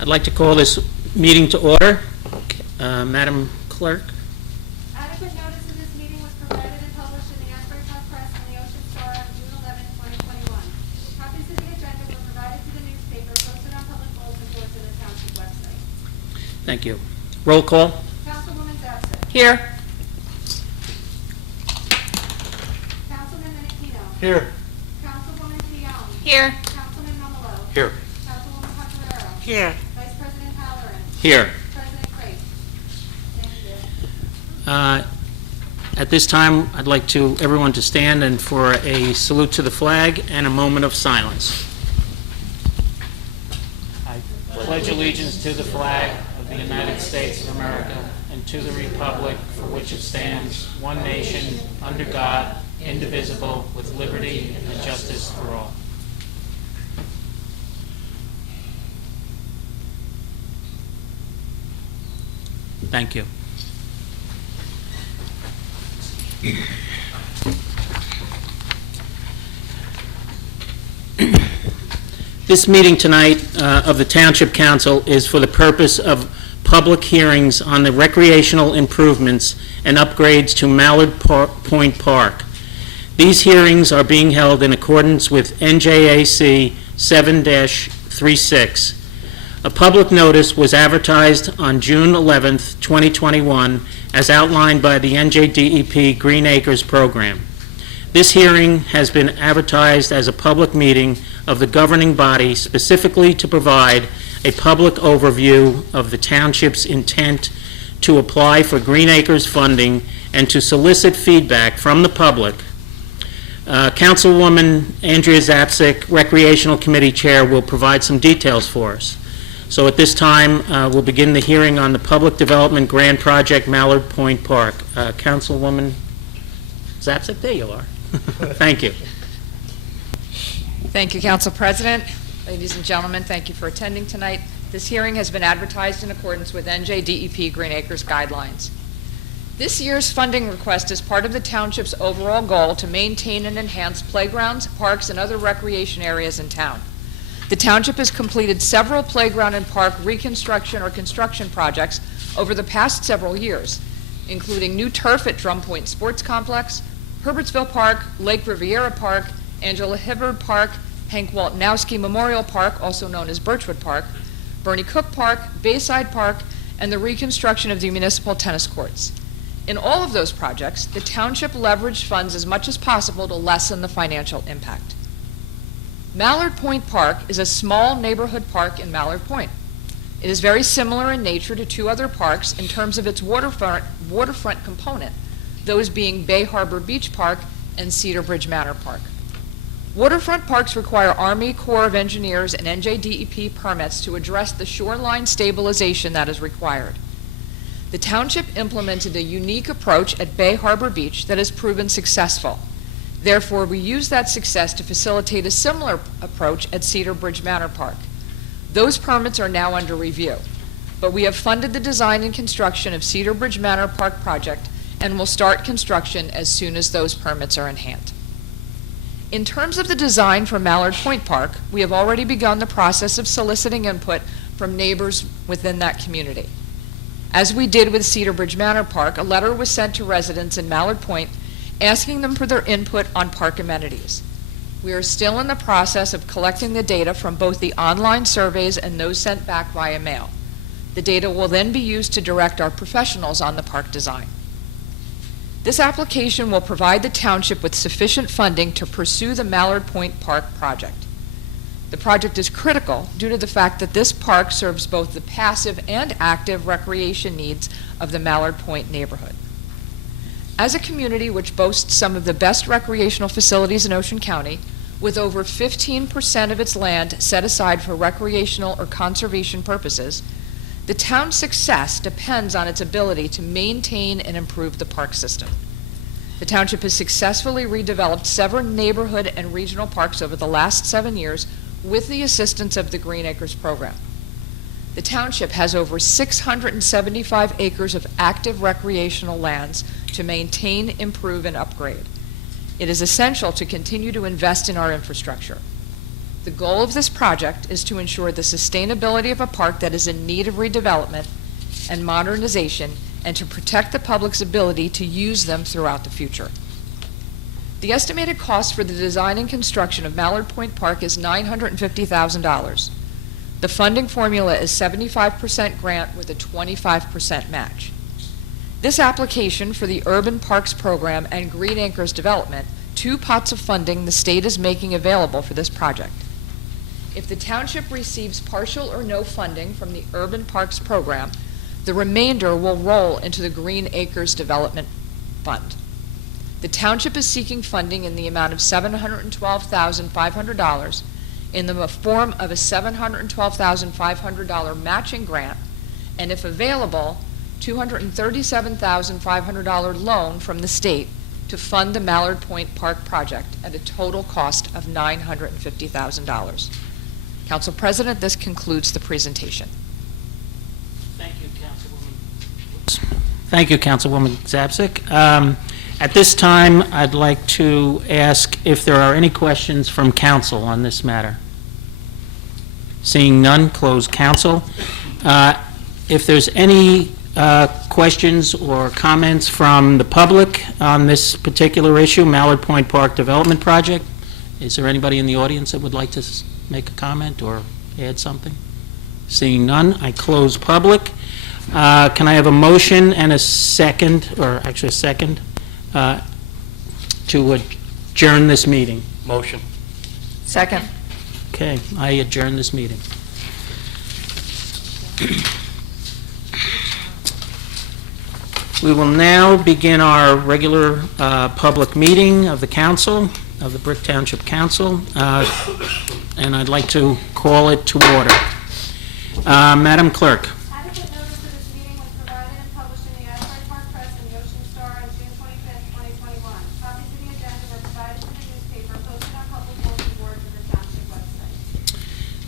I'd like to call this meeting to order. Madam Clerk. Adequate notice of this meeting was provided and published in the Asbury Park Press and the Ocean Star on June 11, 2021. Copies of the agenda were provided to the newspaper, posted on public bulletin boards and the Township website. Thank you. Roll call. Councilwoman Zabsik. Here. Councilman Menachino. Here. Councilwoman Keon. Here. Councilman Momolo. Here. Councilwoman Contarero. Here. Vice President Halloran. Here. President Craig. Thank you. At this time, I'd like everyone to stand and for a salute to the flag and a moment of silence. I pledge allegiance to the flag of the United States of America and to the republic for which it stands, one nation, under God, indivisible, with liberty and justice for all. Thank you. This meeting tonight of the Township Council is for the purpose of public hearings on the recreational improvements and upgrades to Mallard Point Park. These hearings are being held in accordance with NJAC 7-36. A public notice was advertised on June 11th, 2021, as outlined by the NJDEP Green Acres program. This hearing has been advertised as a public meeting of the governing body specifically to provide a public overview of the township's intent to apply for Green Acres funding and to solicit feedback from the public. Councilwoman Andrea Zabsik, Recreational Committee Chair, will provide some details for us. So at this time, we'll begin the hearing on the Public Development Grant Project, Mallard Point Park. Councilwoman Zabsik, there you are. Thank you. Thank you, Council President. Ladies and gentlemen, thank you for attending tonight. This hearing has been advertised in accordance with NJDEP Green Acres guidelines. This year's funding request is part of the Township's overall goal to maintain and enhance playgrounds, parks, and other recreation areas in town. The Township has completed several playground and park reconstruction or construction projects over the past several years, including new turf at Drum Point Sports Complex, Herbertsville Park, Lake Riviera Park, Angela Hibbard Park, Hank Waltnowski Memorial Park, also known as Birchwood Park, Bernie Cook Park, Bayside Park, and the reconstruction of the municipal tennis courts. In all of those projects, the Township leveraged funds as much as possible to lessen the financial impact. Mallard Point Park is a small neighborhood park in Mallard Point. It is very similar in nature to two other parks in terms of its waterfront component, those being Bay Harbor Beach Park and Cedar Bridge Manor Park. Waterfront parks require Army Corps of Engineers and NJDEP permits to address the shoreline stabilization that is required. The Township implemented a unique approach at Bay Harbor Beach that has proven successful. Therefore, we use that success to facilitate a similar approach at Cedar Bridge Manor Park. Those permits are now under review, but we have funded the design and construction of Cedar Bridge Manor Park project and will start construction as soon as those permits are in hand. In terms of the design for Mallard Point Park, we have already begun the process of soliciting input from neighbors within that community. As we did with Cedar Bridge Manor Park, a letter was sent to residents in Mallard Point asking them for their input on park amenities. We are still in the process of collecting the data from both the online surveys and those sent back via mail. The data will then be used to direct our professionals on the park design. This application will provide the Township with sufficient funding to pursue the Mallard Point Park project. The project is critical due to the fact that this park serves both the passive and active recreation needs of the Mallard Point neighborhood. As a community which boasts some of the best recreational facilities in Ocean County, with over 15% of its land set aside for recreational or conservation purposes, the town's success depends on its ability to maintain and improve the park system. The Township has successfully redeveloped several neighborhood and regional parks over the last 7 years with the assistance of the Green Acres program. The Township has over 675 acres of active recreational lands to maintain, improve, and upgrade. It is essential to continue to invest in our infrastructure. The goal of this project is to ensure the sustainability of a park that is in need of redevelopment and modernization, and to protect the public's ability to use them throughout the future. The estimated cost for the design and construction of Mallard Point Park is $950,000. The funding formula is 75% grant with a 25% match. This application for the Urban Parks Program and Green Acres Development, 2 pots of funding the state is making available for this project. If the township receives partial or no funding from the Urban Parks Program, the remainder will roll into the Green Acres Development Fund. The township is seeking funding in the amount of $712,500 in the form of a $712,500 matching grant, and if available, $237,500 loan from the state to fund the Mallard Point Park project at a total cost of $950,000. Council President, this concludes the presentation. Thank you, Councilwoman. Thank you, Councilwoman Zapsik. At this time, I'd like to ask if there are any questions from council on this matter. Seeing none, close council. If there's any questions or comments from the public on this particular issue, Mallard Point Park Development Project, is there anybody in the audience that would like to make a comment or add something? Seeing none, I close public. Can I have a motion and a second, or actually a second, to adjourn this meeting? Motion. Second. Okay, I adjourn this meeting. We will now begin our regular public meeting of the council, of the Brick Township Council, and I'd like to call it to order. Madam Clerk. Adequate notice of this meeting was provided and published in the Asbury Park Press and the Ocean Star on June 25th, 2021. Copies of the agenda were provided to the newspaper, posted on public bulletin boards of the township website.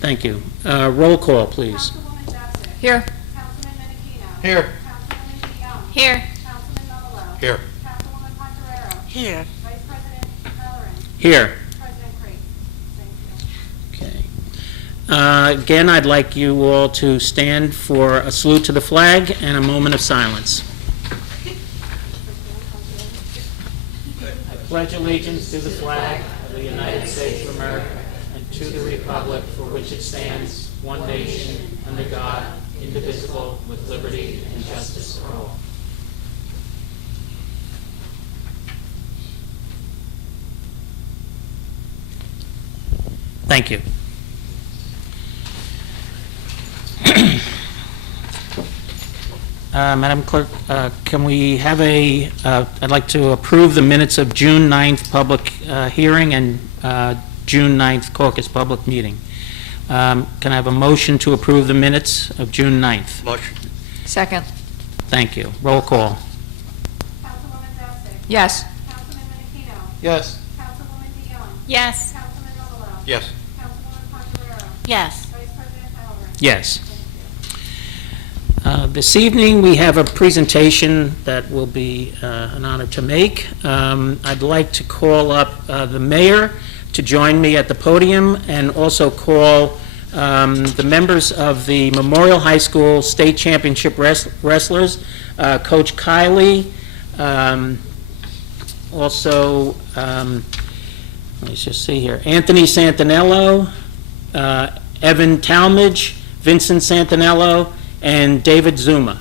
Thank you. Roll call, please. Councilwoman Zapsik. Here. Councilman Menachino. Here. Councilwoman DeYoung. Here. Councilman Mamalo. Here. Councilwoman Pontoriero. Here. Vice President Halloran. Here. President Crate. Thank you. Okay. Again, I'd like you all to stand for a salute to the flag and a moment of silence. I pledge allegiance to the flag of the United States of America and to the republic for which it stands, one nation, under God, indivisible, with liberty and justice for all. Thank you. Madam Clerk, can we have I'd like to approve the minutes of June 9th public hearing and June 9th caucus public meeting. Can I have a motion to approve the minutes of June 9th? Motion. Second. Thank you. Roll call. Councilwoman Zapsik. Yes. Councilman Menachino. Yes. Councilwoman DeYoung. Yes. Councilman Mamalo. Yes. Councilwoman Pontoriero. Yes. Vice President Halloran. Yes. Thank you. This evening, we have a presentation that will be an honor to make. I'd like to call up the mayor to join me at the podium and also call the members of the Memorial High School State Championship wrestlers, Coach Kiley, also, let's just see here, Anthony Santinello, Evan Talmadge, Vincent Santinello, and David Zumba.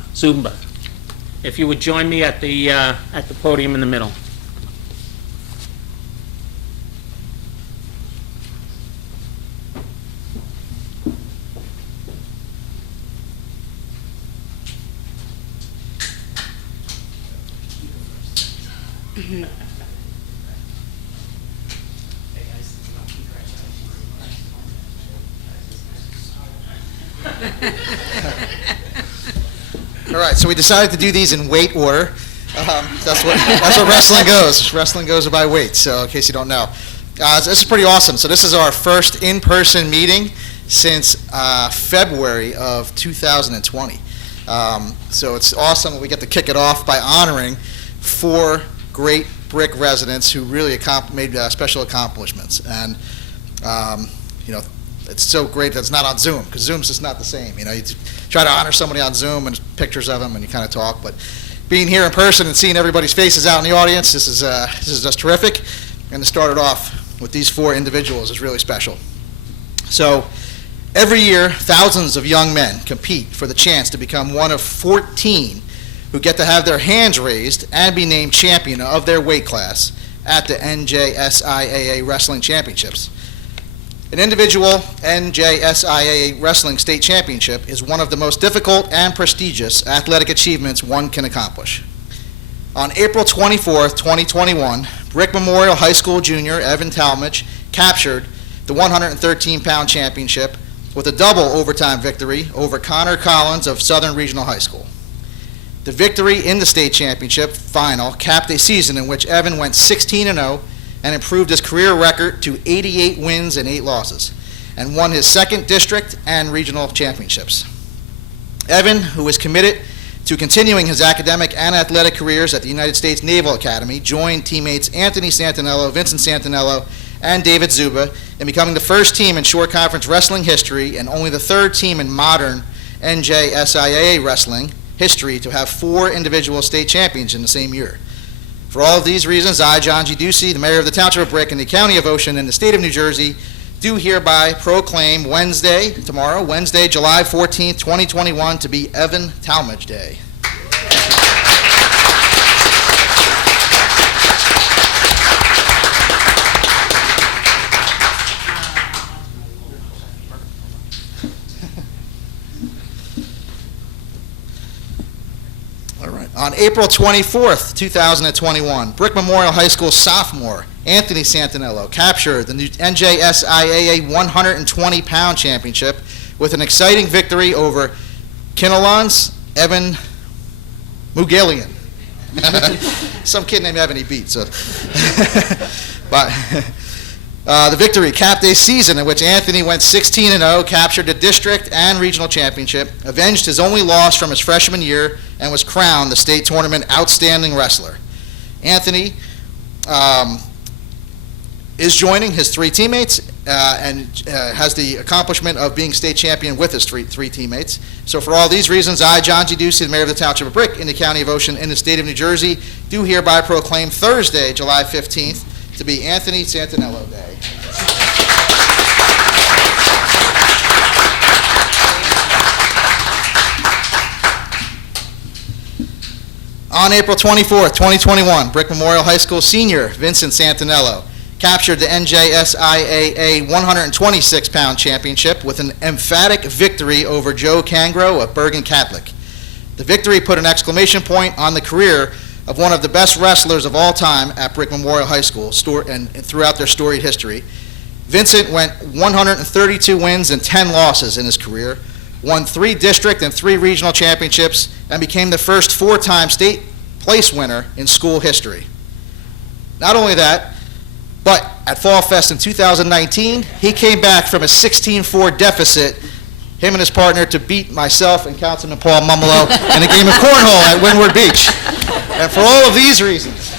If you would join me at the podium in the middle. All right, so we decided to do these in weight order. That's what wrestling goes. Wrestling goes by weight, so in case you don't know. This is pretty awesome. So this is our first in-person meeting since February of 2020. So it's awesome. We get to kick it off by honoring 4 great Brick residents who really made special accomplishments. And it's so great that it's not on Zoom, because Zoom's just not the same. You try to honor somebody on Zoom and pictures of them and you kind of talk, but being here in person and seeing everybody's faces out in the audience, this is just terrific. And to start it off with these 4 individuals is really special. So every year, thousands of young men compete for the chance to become one of 14 who get to have their hands raised and be named champion of their weight class at the NJSIAA Wrestling Championships. An individual NJSIAA Wrestling State Championship is one of the most difficult and prestigious athletic achievements one can accomplish. On April 24th, 2021, Brick Memorial High School junior Evan Talmadge captured the 113-pound championship with a double overtime victory over Connor Collins of Southern Regional High School. The victory in the state championship final capped a season in which Evan went 16-0 and improved his career record to 88 wins and 8 losses, and won his 2nd district and regional championships. Evan, who is committed to continuing his academic and athletic careers at the United States Naval Academy, joined teammates Anthony Santinello, Vincent Santinello, and David Zuba in becoming the first team in short conference wrestling history and only the 3rd team in modern NJSIAA wrestling history to have 4 individual state champions in the same year. For all of these reasons, I, John G. Ducey, the mayor of the Township of Brick and the County of Ocean and the state of New Jersey, do hereby proclaim Wednesday, July 14th, 2021, to be Evan Talmadge Day. On April 24th, 2021, Brick Memorial High School sophomore Anthony Santinello captured the new NJSIAA 120-pound championship with an exciting victory over Kinnelon's Evan Mugalian. Some kid named Evan he beat. So. But the victory capped a season in which Anthony went 16-0, captured the district and regional championship, avenged his only loss from his freshman year, and was crowned the state tournament outstanding wrestler. Anthony is joining his 3 teammates and has the accomplishment of being state champion with his three teammates. So for all these reasons, I, John G. Ducey, the mayor of the Township of Brick in the County of Ocean in the state of New Jersey, do hereby proclaim Thursday, July 15th, to be Anthony Santinello Day. On April 24th, 2021, Brick Memorial High School senior Vincent Santinello captured the NJSIAA 126-pound championship with an emphatic victory over Joe Cangro of Bergen Catholic. The victory put an exclamation point on the career of one of the best wrestlers of all time at Brick Memorial High School and throughout their storied history. Vincent went 132 wins and 10 losses in his career, won 3 district and 3 regional championships, and became the first 4-time state place winner in school history. Not only that, but at Fall Fest in 2019, he came back from a 16-4 deficit, him and his partner, to beat myself and Councilman Paul Mumolo in a game of cornhole at Windward Beach. And for all of these reasons,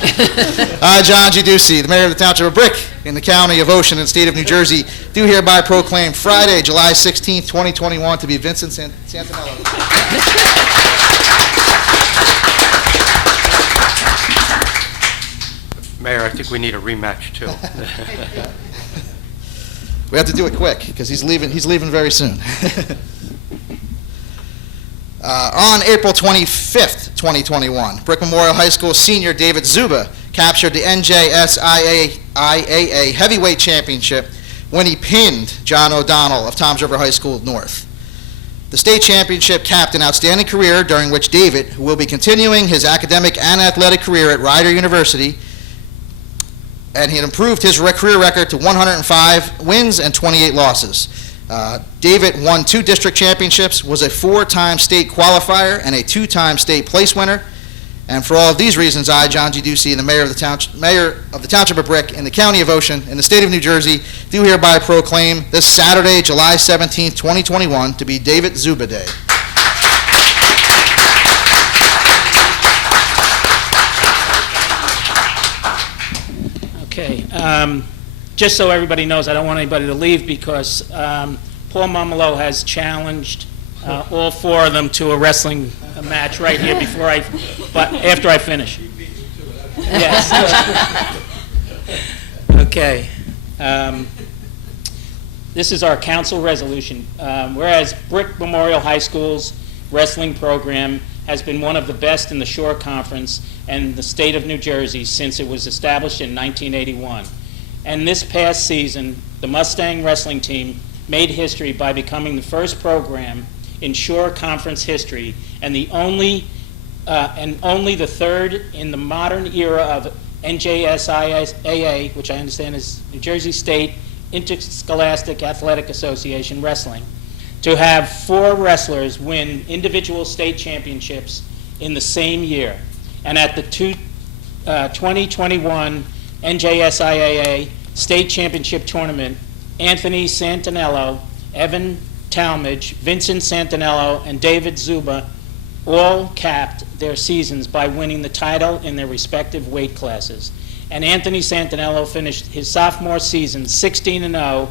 I, John G. Ducey, the mayor of the Township of Brick in the County of Ocean and state of New Jersey, do hereby proclaim Friday, July 16th, 2021, to be Vincent Santinello. Mayor, I think we need a rematch, too. We have to do it quick, because he's leaving very soon. On April 25th, 2021, Brick Memorial High School senior David Zuba captured the NJSIAA Heavyweight Championship when he pinned John O'Donnell of Toms River High School North. The state championship capped an outstanding career during which David, who will be continuing his academic and athletic career at Rider University, and he had improved his career record to 105 wins and 28 losses. David won 2 district championships, was a 4-time state qualifier, and a 2-time state place winner. And for all of these reasons, I, John G. Ducey, the mayor of the Township of Brick in the County of Ocean in the state of New Jersey, do hereby proclaim this Saturday, July 17th, 2021, to be David Zuba Day. Okay. just so everybody knows, I don't want anybody to leave because Paul Momolo has challenged all four of them to a wrestling match right here but after I finish. Yes. Okay. This is our council resolution. Whereas Brick Memorial High School's wrestling program has been one of the best in the Shore Conference and the state of New Jersey since it was established in 1981. And this past season, the Mustang wrestling team made history by becoming the first program in Shore Conference history and only the third in the modern era of NJSIAA, which I understand is New Jersey State Interscholastic Athletic Association Wrestling, to have 4 wrestlers win individual state championships in the same year. And at the 2021 NJSIAA State Championship Tournament, Anthony Santinello, Evan Talmadge, Vincent Santinello, and David Zuba all capped their seasons by winning the title in their respective weight classes. And Anthony Santinello finished his sophomore season 16-0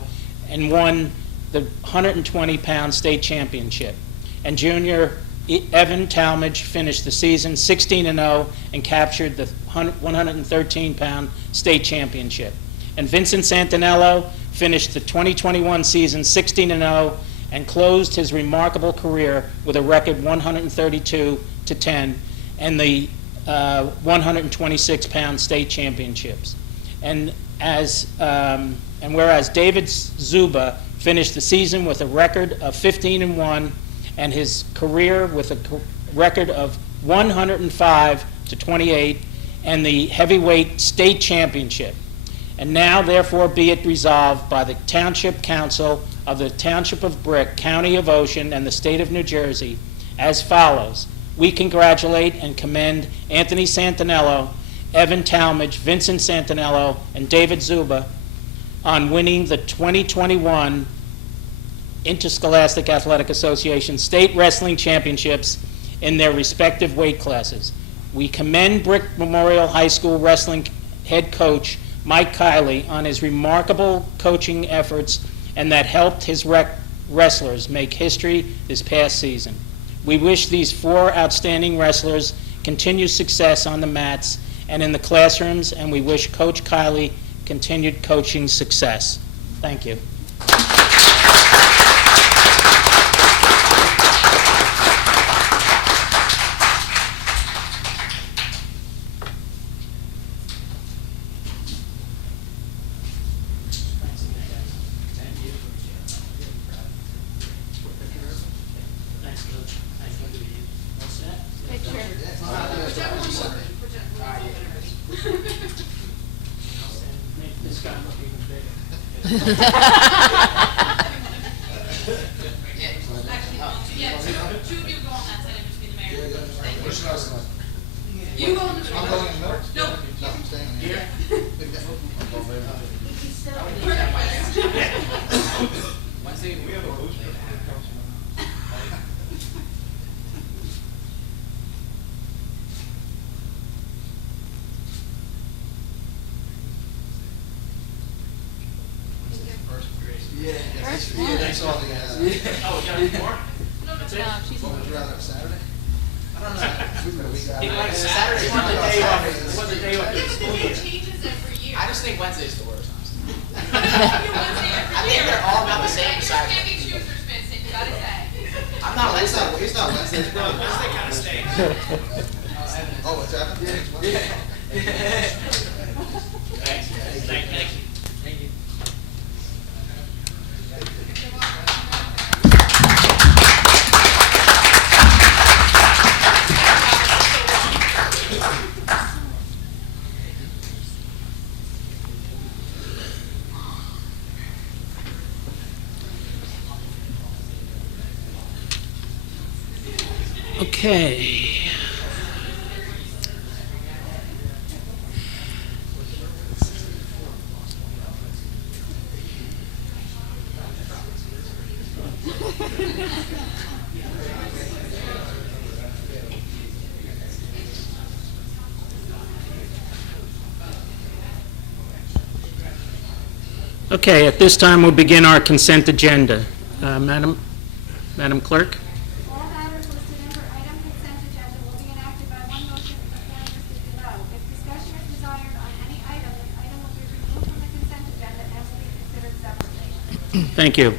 and won the 120-pound state championship. And junior Evan Talmadge finished the season 16-0 and captured the 113-pound state championship. And Vincent Santinello finished the 2021 season 16-0 and closed his remarkable career with a record 132-10 and the 126-pound state championships. And whereas David Zuba finished the season with a record of 15-1 and his career with a record of 105-28 and the heavyweight state championship. And now, therefore, be it resolved by the Township Council of the Township of Brick, County of Ocean, and the State of New Jersey as follows. We congratulate and commend Anthony Santinello, Evan Talmadge, Vincent Santinello, and David Zuba on winning the 2021 Interscholastic Athletic Association State Wrestling Championships in their respective weight classes. We commend Brick Memorial High School Wrestling head coach Mike Kiley on his remarkable coaching efforts and that helped his wrestlers make history this past season. We wish these 4 outstanding wrestlers continued success on the mats and in the classrooms, and we wish Coach Kiley continued coaching success. Thank you. You go in the I'm going in the middle? No. No, I'm staying here. Wednesday, we have a boost. Yeah, that's all they have. Oh, we got any more? That's it? Would you rather have Saturday? I don't know. Saturday. One the day off. One the day off. It changes every year. I just think Wednesday's the worst, honestly. Wednesday every I think they're all about the same besides. Can't be choosers, Vincent, you gotta say. I'm not Wednesday. He's not Wednesday. Wednesday kind of stinks. Oh, it's Evan? Yeah. Thanks. Thank you. Okay. Okay, at this time, we'll begin our consent agenda. Madam Clerk? All matters listed under item consent agenda will be enacted by one motion in the form listed below. If discussion is desired on any item, this item will be removed from the consent agenda and will be considered separately. Thank you.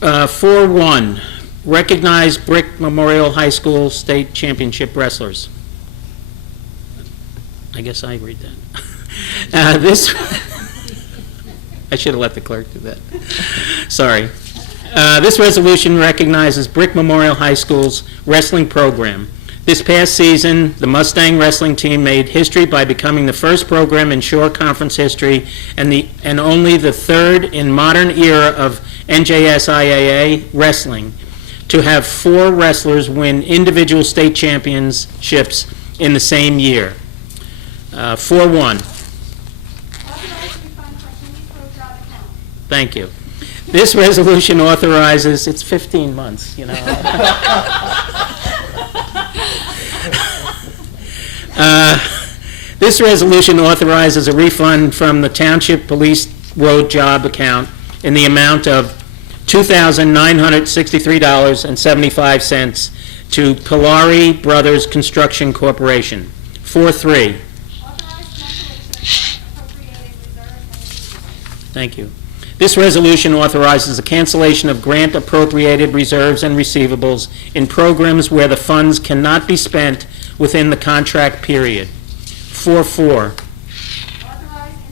4-1, recognize Brick Memorial High School State Championship wrestlers. I guess I read that. I should have let the clerk do that. Sorry. This resolution recognizes Brick Memorial High School's wrestling program. This past season, the Mustang wrestling team made history by becoming the first program in Shore Conference history and only the third in modern era of NJSIAA wrestling to have 4 wrestlers win individual state championships in the same year. 4-1. Authorized to refund from Jimmy's Road job account. Thank you. This resolution authorizes, it's 15 months, you know. This resolution authorizes a refund from the Township Police Road Job account in the amount of $2,963.75 to Pilari Brothers Construction Corporation. 4-3. Authorized cancellation of appropriated reserves and receivables. Thank you. This resolution authorizes the cancellation of grant appropriated reserves and receivables in programs where the funds cannot be spent within the contract period. 4-4. Authorized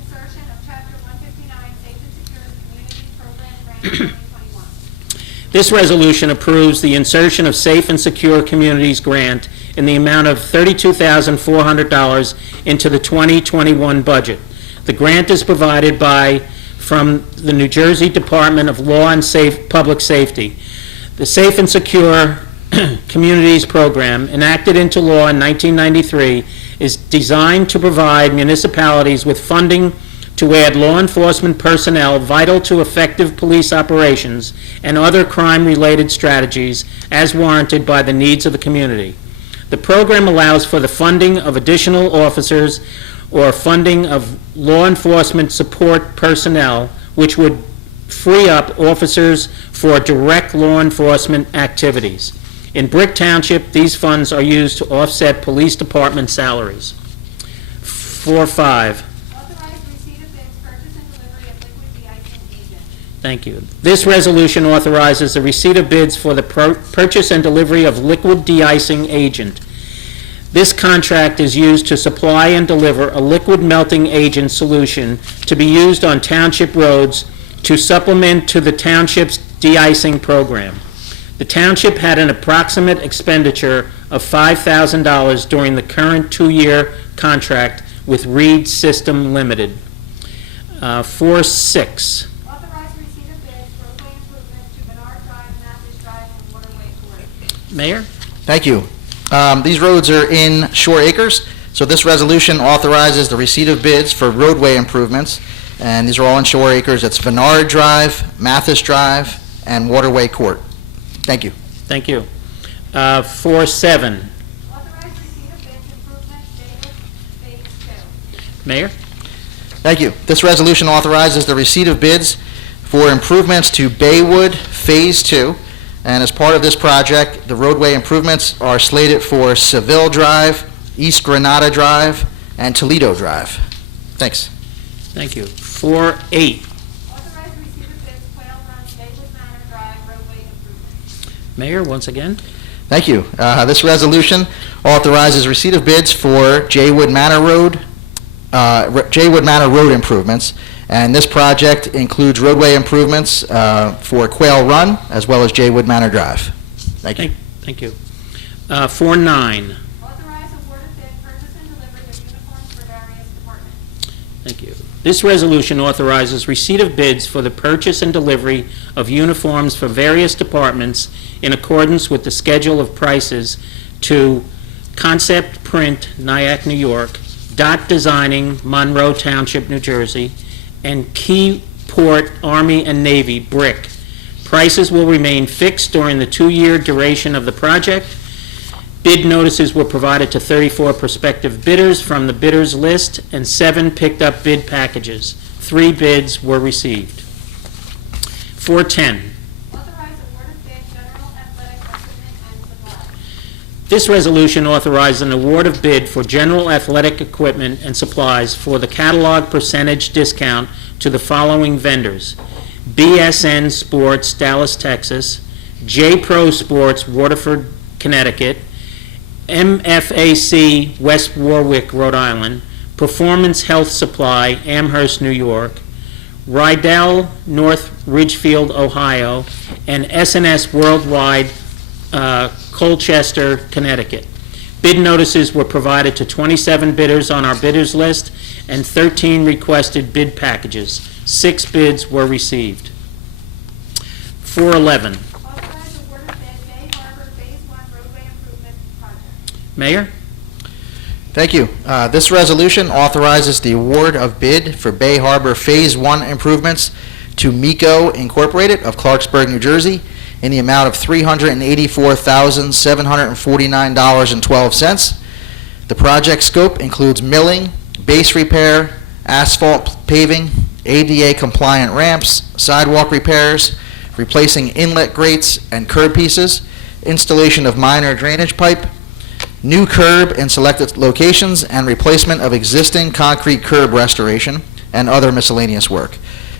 insertion of Chapter 159 Safe and Secure Community Program Grant 2021. This resolution approves the insertion of Safe and Secure Communities Grant in the amount of $32,400 into the 2021 budget. The grant is provided from the New Jersey Department of Law and Public Safety. The Safe and Secure Communities Program, enacted into law in 1993, is designed to provide municipalities with funding to add law enforcement personnel vital to effective police operations and other crime-related strategies as warranted by the needs of the community. The program allows for the funding of additional officers or funding of law enforcement support personnel, which would free up officers for direct law enforcement activities. In Brick Township, these funds are used to offset police department salaries. 4-5. Authorized receipt of bids, purchase and delivery of liquid de-icing agent. Thank you. This resolution authorizes the receipt of bids for the purchase and delivery of liquid de-icing agent. This contract is used to supply and deliver a liquid melting agent solution to be used on township roads to supplement to the township's de-icing program. The township had an approximate expenditure of $5,000 during the current 2-year contract with Reed System Limited. 4-6. Authorized receipt of bids, roadway improvements to Mallard Drive, Mathis Drive, and Waterway Court. Mayor? Thank you. These roads are in Shore Acres, so this resolution authorizes the receipt of bids for roadway improvements, and these are all in Shore Acres. It's Vennard Drive, Mathis Drive, and Waterway Court. Thank you. Thank you. 4-7. Authorized receipt of bids, improvements, Davis Phase 2. Mayor? Thank you. This resolution authorizes the receipt of bids for improvements to Baywood Phase 2, and as part of this project, the roadway improvements are slated for Seville Drive, East Granada Drive, and Toledo Drive. Thanks. Thank you. 4-8. Authorized receipt of bids, Quail Run, Baywood Manor Drive, roadway improvements. Mayor, once again? Thank you. This resolution authorizes receipt of bids for Jaywood Manor Road improvements, and this project includes roadway improvements for Quail Run as well as Jaywood Manor Drive. Thank you. Thank you. 4-9. Authorize award of bid, purchase and delivery of uniforms for various departments. Thank you. This resolution authorizes receipt of bids for the purchase and delivery of uniforms for various departments in accordance with the schedule of prices to Concept Print, Nyack, New York, Dot Designing, Monroe Township, New Jersey, and Keyport Army and Navy, Brick. Prices will remain fixed during the 2-year duration of the project. Bid notices were provided to 34 prospective bidders from the bidders list, and 7 picked up bid packages. 3 bids were received. 410, Authorize award of bid general athletic equipment and supplies. this resolution authorizes an award of bid for general athletic equipment and supplies for the catalog percentage discount to the following vendors: BSN Sports, Dallas, Texas; J Pro Sports, Waterford, Connecticut; MFAC, West Warwick, Rhode Island; Performance Health Supply, Amherst, New York; Rydell, North Ridgefield, Ohio; and S&S Worldwide, Colchester, Connecticut. Bid notices were provided to 27 bidders on our bidders list and 13 requested bid packages. 6 bids were received. 411. Authorize award of bid Bay Harbor Phase 1 roadway improvement project. Mayor? Thank you. This resolution authorizes the award of bid for Bay Harbor Phase 1 improvements to MECO Incorporated of Clarksburg, New Jersey, in the amount of $384,749.12. The project scope includes milling, base repair, asphalt paving, ADA-compliant ramps, sidewalk repairs, replacing inlet grates and curb pieces, installation of minor drainage pipe, new curb in selected locations, and replacement of existing concrete curb restoration, and other miscellaneous work.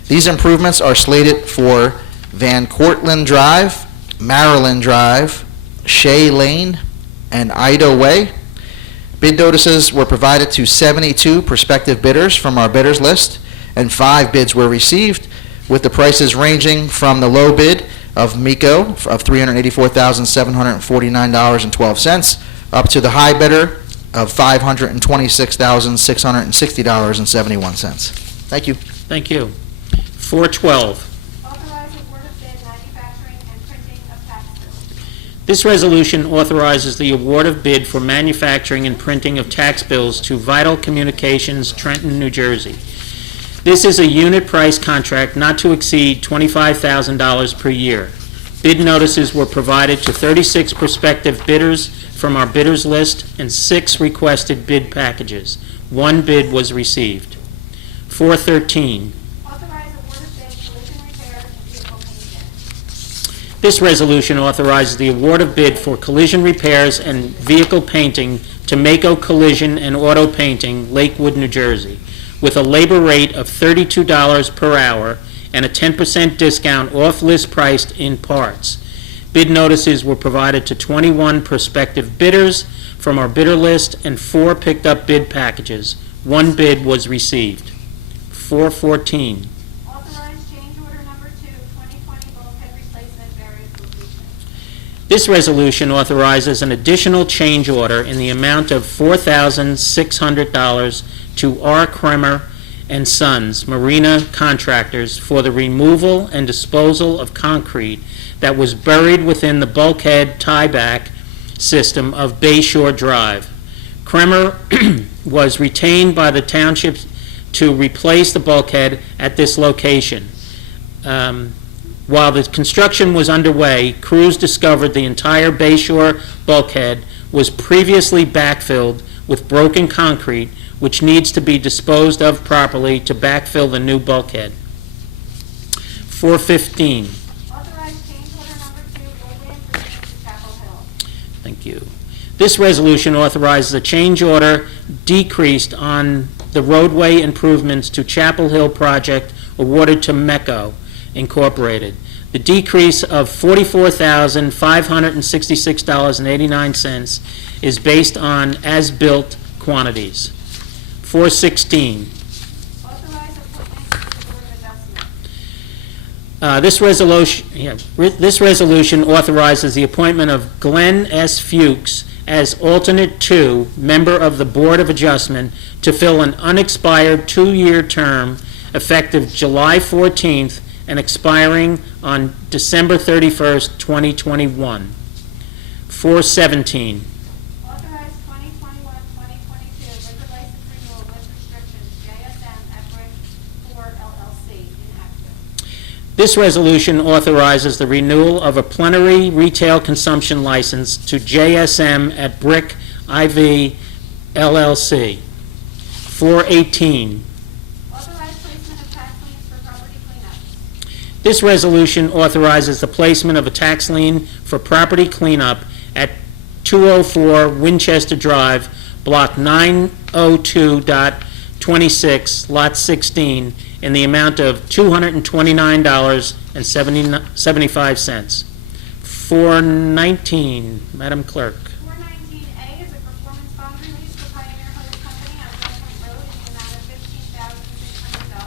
These improvements are slated for Van Cortlandt Drive, Maryland Drive, Shea Lane, and Ida Way. Bid notices were provided to 72 prospective bidders from our bidders list, and 5 bids were received, with the prices ranging from the low bid of MECO of $384,749.12 up to the high bidder of $526,660.71. Thank you. Thank you. 412. Authorize award of bid manufacturing and printing of tax bills. This resolution authorizes the award of bid for manufacturing and printing of tax bills to Vital Communications, Trenton, New Jersey. This is a unit price contract not to exceed $25,000 per year. Bid notices were provided to 36 prospective bidders from our bidders list and 6 requested bid packages. 1 bid was received. 413. Authorize award of bid collision repairs and vehicle painting. This resolution authorizes the award of bid for collision repairs and vehicle painting to Mako Collision and Auto Painting, Lakewood, New Jersey, with a labor rate of $32 per hour and a 10% discount off list priced in parts. Bid notices were provided to 21 prospective bidders from our bidder list and 4 picked up bid packages. 1 bid was received. 414. Authorize change order number 2, 2020 bulkhead replacement various locations. This resolution authorizes an additional change order in the amount of $4,600 to R. Kremer and Sons Marina Contractors for the removal and disposal of concrete that was buried within the bulkhead tieback system of Bayshore Drive. Kremer was retained by the Township to replace the bulkhead at this location. While the construction was underway, crews discovered the entire Bayshore bulkhead was previously backfilled with broken concrete, which needs to be disposed of properly to backfill the new bulkhead. 415. Authorize change order number 2, roadway improvements to Chapel Hill. Thank you. This resolution authorizes a change order decreased on the roadway improvements to Chapel Hill project awarded to MECO Incorporated. The decrease of $44,566.89 is based on as-built quantities. 416. Authorize appointment to the Board of Adjustment. This resolution authorizes the appointment of Glenn S. Fuchs as alternate 2 member of the Board of Adjustment to fill an unexpired 2-year term effective July 14th and expiring on December 31st, 2021. 417. Authorize 2021-2022 liquor license renewal with restrictions, JSM at Brick 4 LLC, inactive. This resolution authorizes the renewal of a plenary retail consumption license to JSM at Brick IV LLC. 418. Authorize placement of tax This resolution authorizes the placement of a tax lien for property cleanup at 204 Winchester Drive, Block 902.26, Lot 16, in the amount of $229.75. 419, Madam Clerk. 419A is a performance bond release for Pioneer Hose Company on Westpoint Road in the amount of $15,600.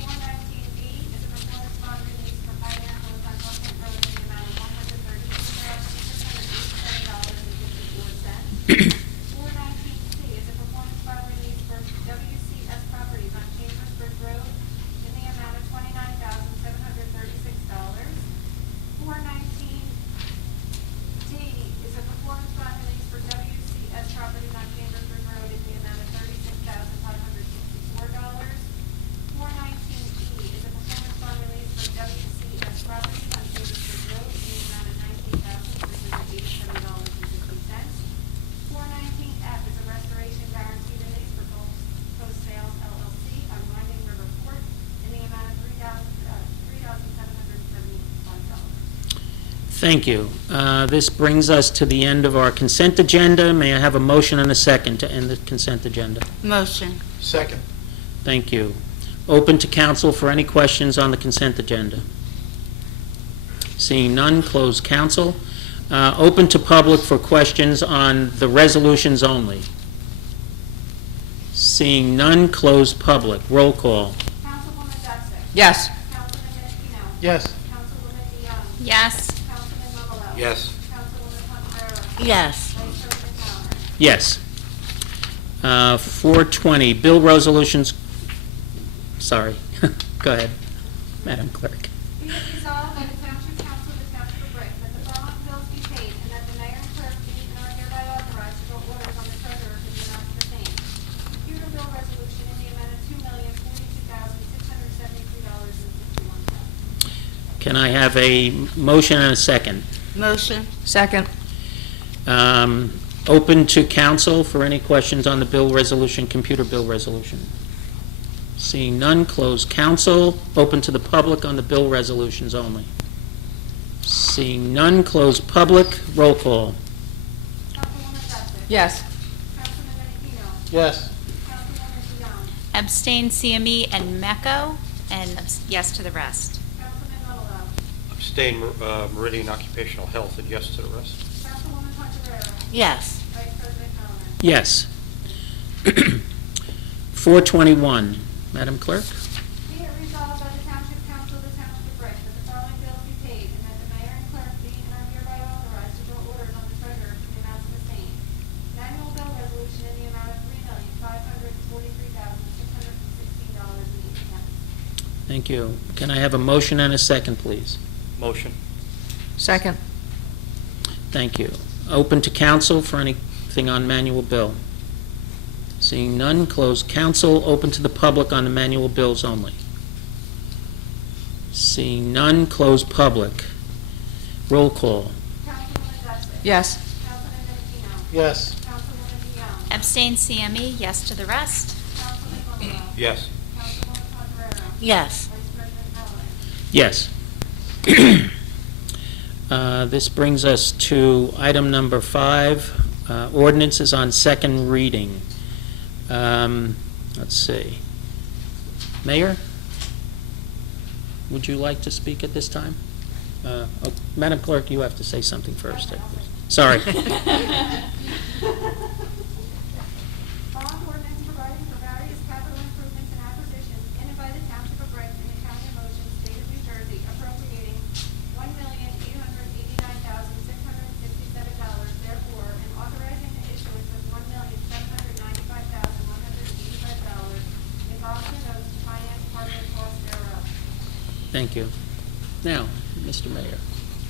419B is a performance bond release for Pioneer Hose on Westpoint Road in the amount of $132,687.54. 419C is a performance bond release for WCS Properties on Chambersburg Road in the amount of $29,736. 419D is a performance bond release for WCS Properties on Chambersburg Road in the amount of $36,564. 419E is a performance bond release for WCS Properties on Chambersburg Road in the amount of $19,387.50. 419F is a restoration guarantee release for Gulf Coast Sales LLC on Winding River Port in the amount of $3,771. Thank you. This brings us to the end of our consent agenda. May I have a motion and a second to end the consent agenda? Motion. Second. Thank you. Open to council for any questions on the consent agenda. Seeing none, close council. Open to public for questions on the resolutions only. Seeing none, close public. Roll call. Councilwoman Dudzik. Yes. Councilman Mendenhall. Yes. Councilwoman DeYoung. Yes. Councilman Mamalo. Yes. Councilwoman Fonseca. Yes. Vice President Mallard. Yes. 420, bill resolutions, sorry, go ahead, Madam Clerk. Be it resolved by the Township Council of the Township of Brick that the following bills be paid and that the mayor and clerk be and are hereby authorized to go orders on the treasurer for the amount of the same. Computer bill resolution in the amount of $2,042,673.61. Can I have a motion and a second? Motion. Second. Open to council for any questions on the bill resolution, computer bill resolution. Seeing none, close council. Open to the public on the bill resolutions only. Seeing none, close public. Roll call. Councilwoman Dudzik. Yes. Councilman Mendenhall. Yes. Councilwoman DeYoung. Abstain CME and MECO, and yes to the rest. Councilman Mamalo. Abstain Meridian Occupational Health, and yes to the rest. Councilwoman Fonseca. Yes. Vice President Mallard. Yes. 421, Madam Clerk. Be it resolved by the Township Council of the Township of Brick that the following bills be paid and that the mayor and clerk be and are hereby authorized to draw orders on the treasurer for the amounts of the same. Annual bill resolution in the amount of $3,543,616.80. Thank you. Can I have a motion and a second, please? Motion. Second. Thank you. Open to council for anything on manual bill. Seeing none, close council. Open to the public on the manual bills only. Seeing none, close public. Roll call. Councilwoman Dudzik. Yes. Councilman Mendenhall. Yes. Councilwoman DeYoung. Abstain CME, yes to the rest. Councilman Mamalo. Yes. Councilwoman Fonseca. Yes. Vice President Mallard. Yes. This brings us to item number 5, ordinances on second reading. Let's see. Mayor, would you like to speak at this time? Madam Clerk, you have to say something first. Sorry. Bond ordinance providing for various capital improvements and acquisitions in and by the Township of Brick in the County of Ocean, State of New Jersey, appropriating $1,889,667, therefore, and authorizing the issuance of $1,795,185 in bonds and notes to finance part of the cost thereof. Thank you. Now, Mr. Mayor.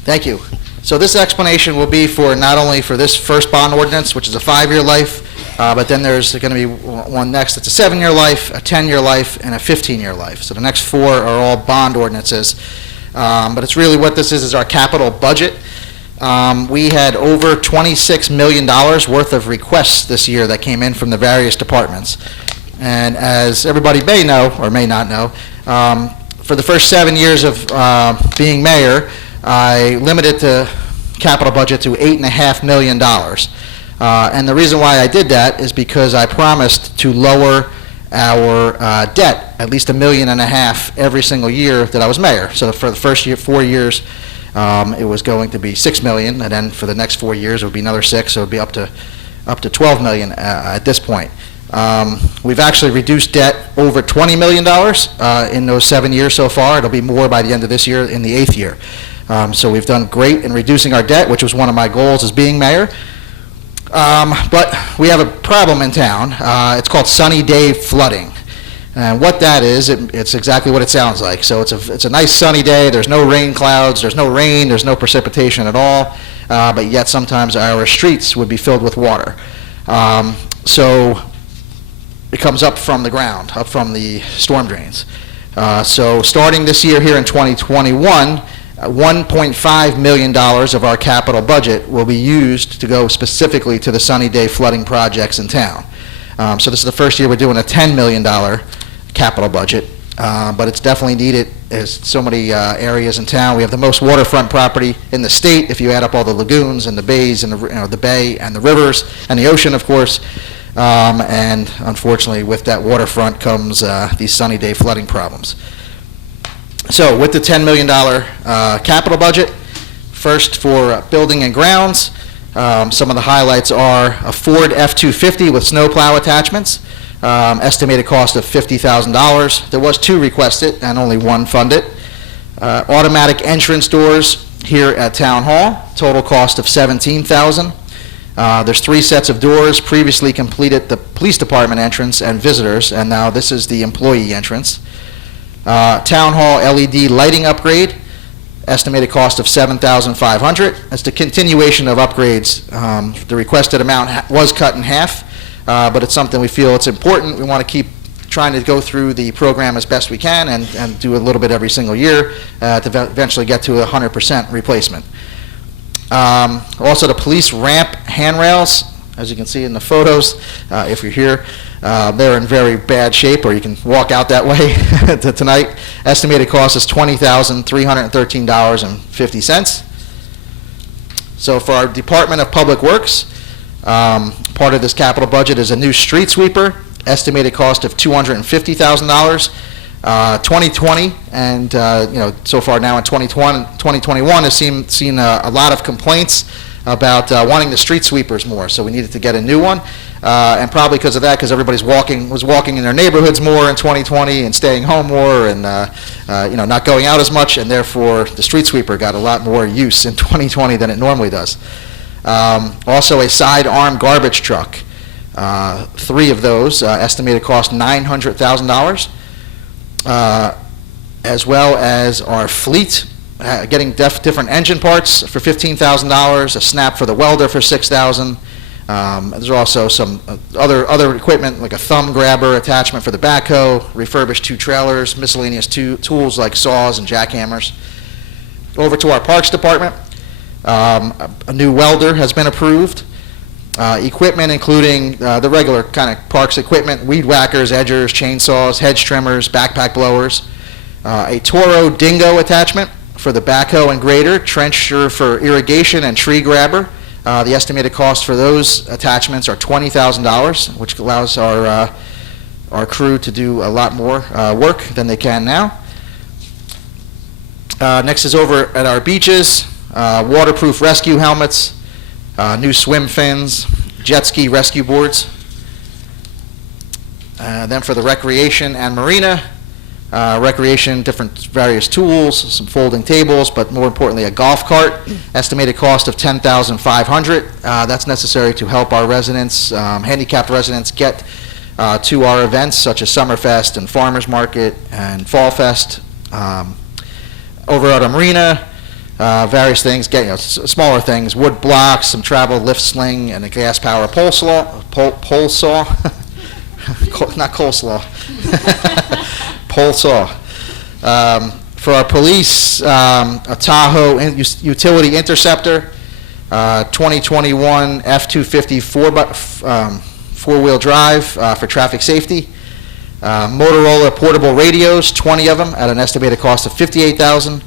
Thank you. So this explanation will be for not only for this first bond ordinance, which is a 5-year life, but then there's going to be one next that's a 7-year life, a 10-year life, and a 15-year life. So the next 4 are all bond ordinances. But it's really what this is our capital budget. We had over $26 million worth of requests this year that came in from the various departments. And as everybody may know, or may not know, for the first 7 years of being mayor, I limited the capital budget to $8.5 million. And the reason why I did that is because I promised to lower our debt at least $1.5 million every single year that I was mayor. So for the first 4 years, it was going to be $6 million, and then for the next 4 years, it would be another 6, so it would be up to $12 million at this point. We've actually reduced debt over $20 million in those 7 years so far. It'll be more by the end of this year in the 8th year. So we've done great in reducing our debt, which was one of my goals as being mayor. But we have a problem in town. It's called sunny day flooding. And what that is, it's exactly what it sounds like. So it's a nice sunny day, there's no rain clouds, there's no rain, there's no precipitation at all, but yet sometimes our streets would be filled with water. So it comes up from the ground, up from the storm drains. So starting this year here in 2021, $1.5 million of our capital budget will be used to go specifically to the sunny day flooding projects in town. So this is the first year we're doing a $10 million capital budget, but it's definitely needed. There's so many areas in town. We have the most waterfront property in the state if you add up all the lagoons and the bays and the bay and the rivers and the ocean, of course. And unfortunately, with that waterfront comes these sunny day flooding problems. So with the $10 million capital budget, first for building and grounds, some of the highlights are a Ford F-250 with snowplow attachments, estimated cost of $50,000. There was 2 requested and only 1 funded. Automatic entrance doors here at Town Hall, total cost of $17,000. There's 3 sets of doors, previously completed the police department entrance and visitors, and now this is the employee entrance. Town Hall LED lighting upgrade, estimated cost of $7,500. That's the continuation of upgrades. The requested amount was cut in half, but it's something we feel it's important. We want to keep trying to go through the program as best we can and do a little bit every single year to eventually get to 100% replacement. Also, the police ramp handrails, as you can see in the photos, if you're here, they're in very bad shape, or you can walk out that way tonight. Estimated cost is $20,313.50. So for our Department of Public Works, part of this capital budget is a new street sweeper, estimated cost of $250,000. 2020 and so far now in 2021 has seen a lot of complaints about wanting the street sweepers more, so we needed to get a new one, and probably because of that, because everybody's was walking in their neighborhoods more in 2020 and staying home more and not going out as much, and therefore the street sweeper got a lot more use in 2020 than it normally does. Also a side arm garbage truck, 3 of those, estimated cost $900,000. As well as our fleet, getting different engine parts for $15,000, a snap for the welder for $6,000. There's also some other equipment like a thumb grabber attachment for the backhoe, refurbished 2 trailers, miscellaneous tools like saws and jackhammers. Over to our parks department, a new welder has been approved. Equipment including the regular kind of parks equipment, weed whackers, edgers, chainsaws, hedge trimmers, backpack blowers, a Toro Dingo attachment for the backhoe and grader, trencher for irrigation and tree grabber. The estimated cost for those attachments are $20,000, which allows our crew to do a lot more work than they can now. Next is over at our beaches, waterproof rescue helmets, new swim fins, jet ski rescue boards. Then for the recreation and marina, recreation, different various tools, some folding tables, but more importantly a golf cart, estimated cost of $10,500. That's necessary to help our residents, handicapped residents, get to our events such as Summerfest and Farmers Market and Fall Fest. Over at our marina, various things, smaller things, wood blocks, some travel lift sling, and a gas power pole saw, not coleslaw, pole saw. For our police, a Tahoe utility interceptor, 2021 F-250 four-wheel drive for traffic safety. Motorola portable radios, 20 of them, at an estimated cost of $58,000.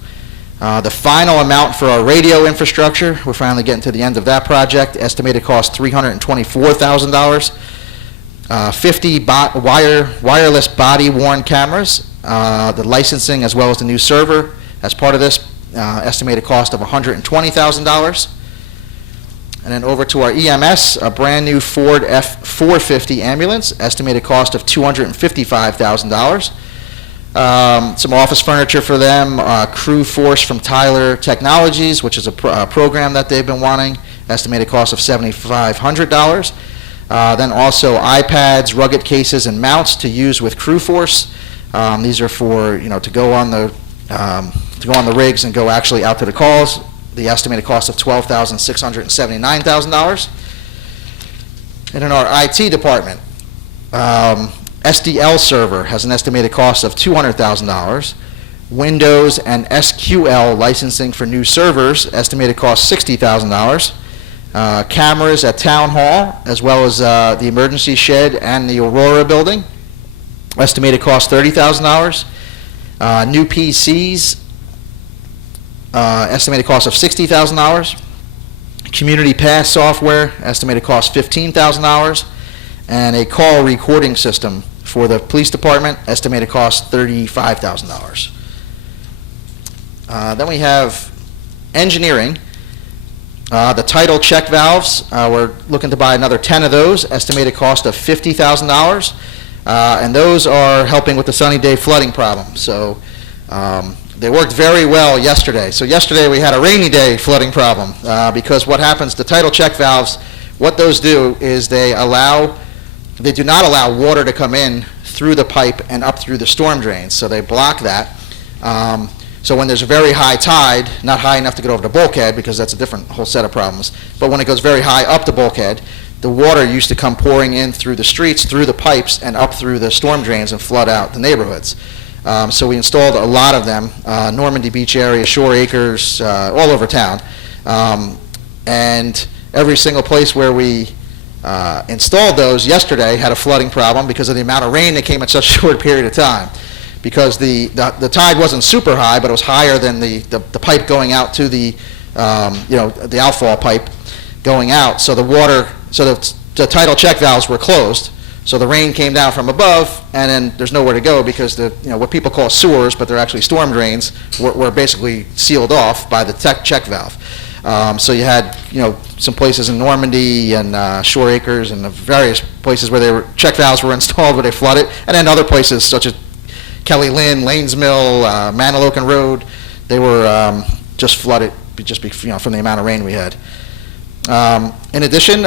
The final amount for our radio infrastructure, we're finally getting to the end of that project, estimated cost $324,000. 50 wireless body-worn cameras, the licensing as well as the new server as part of this, estimated cost of $120,000. And then over to our EMS, a brand-new Ford F-450 ambulance, estimated cost of $255,000. Some office furniture for them, Crew Force from Tyler Technologies, which is a program that they've been wanting, estimated cost of $7,500. Then also iPads, rugged cases, and mounts to use with Crew Force. These are for, to go on the rigs and go actually out to the calls. The estimated cost of $12,679,000. And in our IT department, SDL server has an estimated cost of $200,000. Windows and SQL licensing for new servers, estimated cost $60,000. Cameras at Town Hall, as well as the emergency shed and the Aurora building, estimated cost $30,000. New PCs, estimated cost of $60,000. Community Pass software, estimated cost $15,000. And a call recording system for the police department, estimated cost $35,000. Then we have engineering. The tidal check valves, we're looking to buy another 10 of those, estimated cost of $50,000. And those are helping with the sunny day flooding problem. So they worked very well yesterday. So yesterday we had a rainy day flooding problem because what happens, the tidal check valves, what those do is they do not allow water to come in through the pipe and up through the storm drains. So they block that. So when there's a very high tide, not high enough to get over the bulkhead because that's a different whole set of problems, but when it goes very high up the bulkhead, the water used to come pouring in through the streets, through the pipes, and up through the storm drains and flood out the neighborhoods. So we installed a lot of them, Normandy Beach area, Shore Acres, all over town. And every single place where we installed those yesterday had a flooding problem because of the amount of rain that came in such a short period of time. Because the tide wasn't super high, but it was higher than the pipe going out to the outfall pipe going out. So the tidal check valves were closed. So the rain came down from above, and then there's nowhere to go because what people call sewers, but they're actually storm drains, were basically sealed off by the check valve. So you had some places in Normandy and Shore Acres and the various places where check valves were installed where they flooded, and then other places such as Kelly Lynn, Lanes Mill, Manilokan Road, they were just flooded from the amount of rain we had. In addition,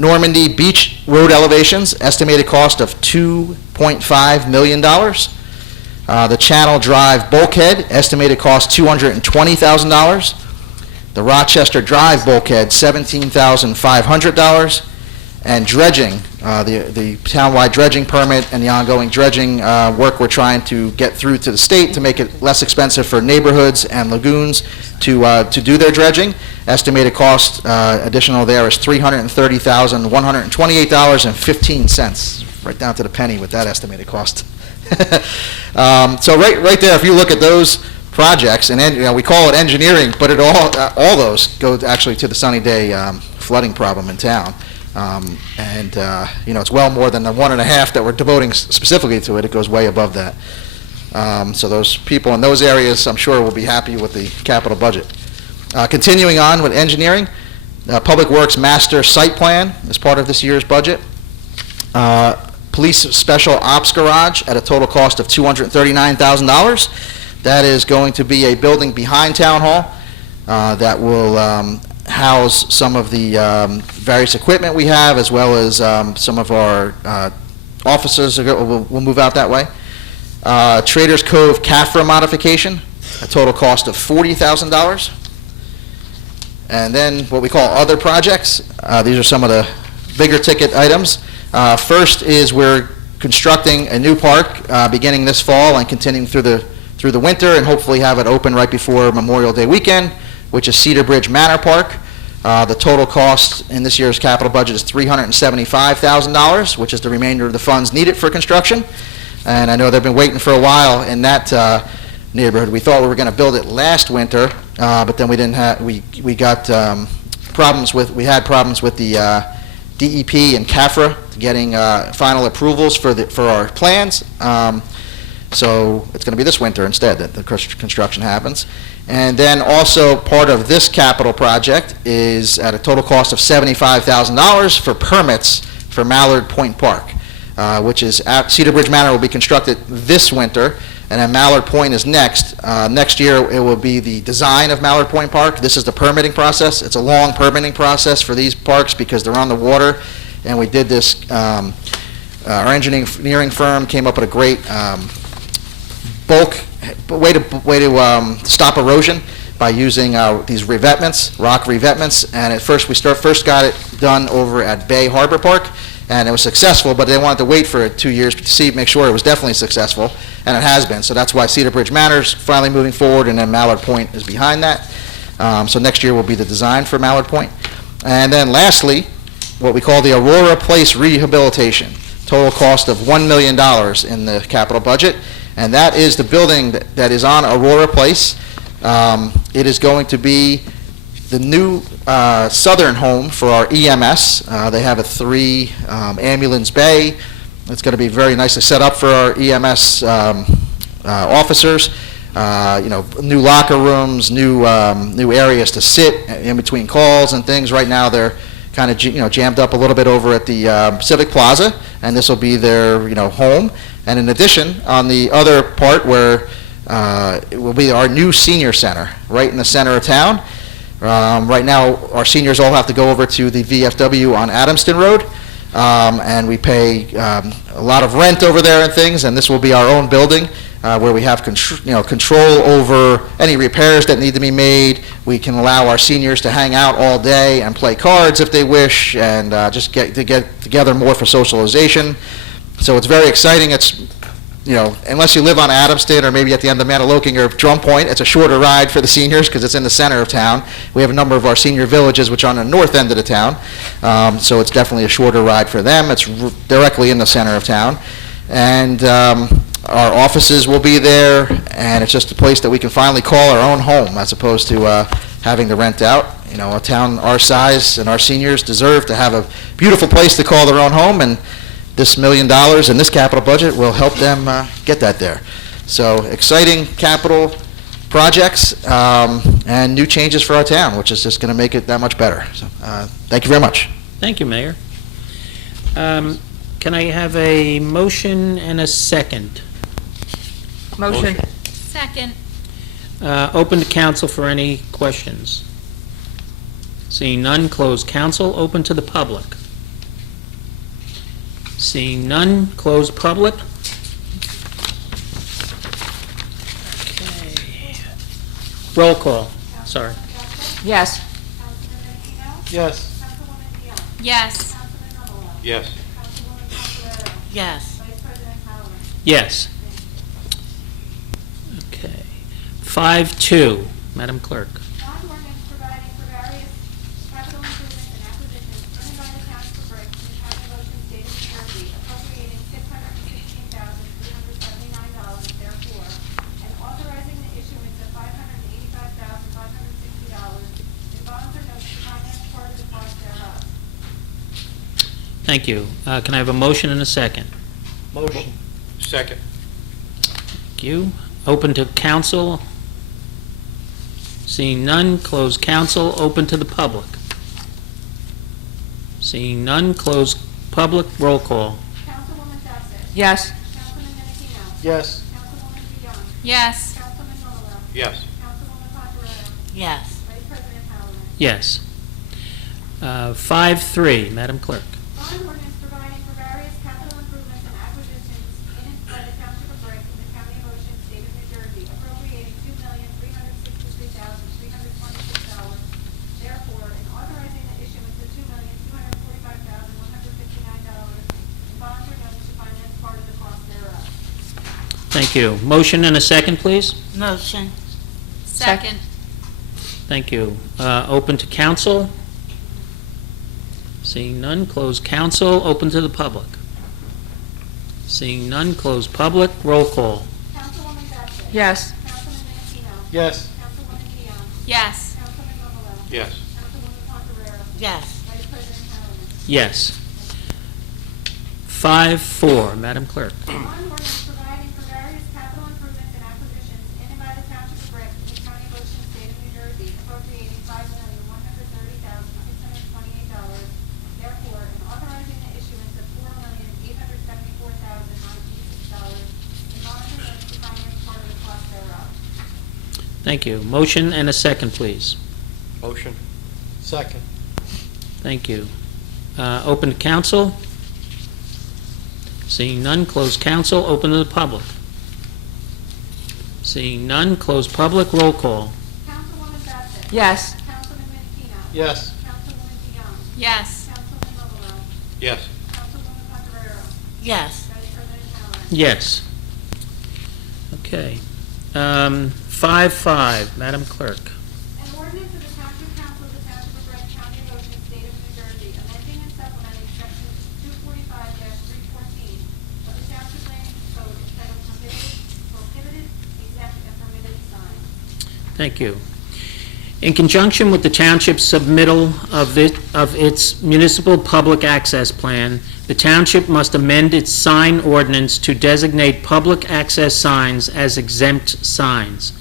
Normandy Beach road elevations, estimated cost of $2.5 million. The Channel Drive bulkhead, estimated cost $220,000. The Rochester Drive bulkhead, $17,500. And dredging, the townwide dredging permit and the ongoing dredging work we're trying to get through to the state to make it less expensive for neighborhoods and lagoons to do their dredging. Estimated cost additional there is $330,128.15, right down to the penny with that estimated cost. So right there, if you look at those projects, and we call it engineering, but all those go actually to the sunny day flooding problem in town. It's well more than the 1.5 that we're devoting specifically to it. It goes way above that. So those people in those areas, I'm sure, will be happy with the capital budget. Continuing on with engineering, Public Works Master Site Plan is part of this year's budget. Police Special Ops Garage at a total cost of $239,000. That is going to be a building behind Town Hall that will house some of the various equipment we have, as well as some of our offices will move out that way. Traders Cove CAFRA modification, a total cost of $40,000. And then what we call other projects. These are some of the bigger ticket items. First is we're constructing a new park beginning this fall and continuing through the winter, and hopefully have it open right before Memorial Day weekend, which is Cedar Bridge Manor Park. The total cost in this year's capital budget is $375,000, which is the remainder of the funds needed for construction. And I know they've been waiting for a while in that neighborhood. We thought we were going to build it last winter, but then we didn't have. We got problems with the DEP and CAFRA getting final approvals for our plans. So it's going to be this winter instead that the construction happens. And then also part of this capital project is at a total cost of $75,000 for permits for Mallard Point Park, which is at Cedar Bridge Manor will be constructed this winter, and then Mallard Point is next. Next year it will be the design of Mallard Point Park. This is the permitting process. It's a long permitting process for these parks because they're on the water, and we did this. Our engineering firm came up with a great way to stop erosion by using these revetments, rock revetments. And at first, we first got it done over at Bay Harbor Park, and it was successful, but they wanted to wait for 2 years to make sure it was definitely successful, and it has been. So that's why Cedar Bridge Manor's finally moving forward, and then Mallard Point is behind that. So next year will be the design for Mallard Point. And then lastly, what we call the Aurora Place Rehabilitation. Total cost of $1 million in the capital budget. And that is the building that is on Aurora Place. It is going to be the new southern home for our EMS. They have a 3 ambulance bay. It's going to be very nicely set up for our EMS officers. New locker rooms, new areas to sit in between calls and things. Right now they're kind of jammed up a little bit over at the Civic Plaza, and this will be their home. And in addition, on the other part where it will be our new senior center, right in the center of town. Right now, our seniors all have to go over to the VFW on Adamston Road, and we pay a lot of rent over there and things, and this will be our own building where we have control over any repairs that need to be made. We can allow our seniors to hang out all day and play cards if they wish, and just get together more for socialization. So it's very exciting. It's, unless you live on Adamston or maybe at the end of Maniloking or Drum Point, it's a shorter ride for the seniors because it's in the center of town. We have a number of our senior villages which are on the north end of the town, so it's definitely a shorter ride for them. It's directly in the center of town. And our offices will be there, and it's just a place that we can finally call our own home as opposed to having to rent out. A town our size and our seniors deserve to have a beautiful place to call their own home, and this $1 million in this capital budget will help them get that there. So exciting capital projects and new changes for our town, which is just going to make it that much better. So thank you very much. Thank you, Mayor. Can I have a motion and a second? Motion. Second. Open to council for any questions. Seeing none, close council. Open to the public. Seeing none, close public. Okay. Roll call. Sorry. Yes. Councilman Menino? Yes. Councilwoman Dion? Yes. Councilman Romolo? Yes. Councilwoman Considero? Yes. Vice President Howard? Yes. Okay. 5-2. Madam Clerk. Bond ordinance providing for various capital improvements and acquisitions put in by the Township of Brick in the County of Ocean, State of New Jersey, appropriating $616,379 therefore, and authorizing the issuance of $585,560 in bonds or notes to finance part of the cost thereof. Thank you. Can I have a motion and a second? Motion. Second. Thank you. Open to council. Seeing none, close council. Open to the public. Seeing none, close public. Roll call. Councilwoman Dossett? Yes. Councilman Menino? Yes. Councilwoman Dion? Yes. Councilman Romolo? Yes. Councilwoman Considero? Yes. Vice President Howard? Yes. 5-3. Madam Clerk. Bond ordinance providing for various capital improvements and acquisitions in and by the Township of Brick in the County of Ocean, State of New Jersey, appropriating $2,363,326, therefore, and authorizing the issuance of $2,245,159 in bonds or notes to finance part of the cost thereof. Thank you. Motion and a second, please. Motion. Second. Thank you. Open to council. Seeing none, close council, open to the public. Seeing none, close public, roll call. Councilwoman Batson. Yes. Councilman Menachino. Yes. Councilwoman Dion. Yes. Councilman Romero. Yes. Councilwoman Pondereira. Yes. Vice President Hallinan. Yes. 5-4, Madam Clerk. On ordinance providing for various capital improvements and acquisitions in and by the Township of Brick, in the County of Ocean, State of New Jersey, appropriating $5,130,628, therefore, and authorizing the issuance of $4,874,096, and bonding notes to finance part of the cost thereof. Thank you. Motion and a second, please. Motion. Second. Thank you. Open to council. Seeing none, close council, open to the public. Seeing none, close public, roll call. Councilwoman Batson. Yes. Councilman Menachino. Yes. Councilwoman Dion. Yes. Councilman Romero. Yes. Councilwoman Pondereira. Yes. Vice President Hallinan. Yes. Okay. 5-5, Madam Clerk. An ordinance of the Township Council of the Township of Brick, County of Ocean, State of New Jersey, amending and supplementing section 245-314 of the Township Land Use Code entitled Prohibited, Exempt, and Permitted Signs. Thank you. In conjunction with the township's submittal of its municipal public access plan, the township must amend its sign ordinance to designate public access signs as exempt signs.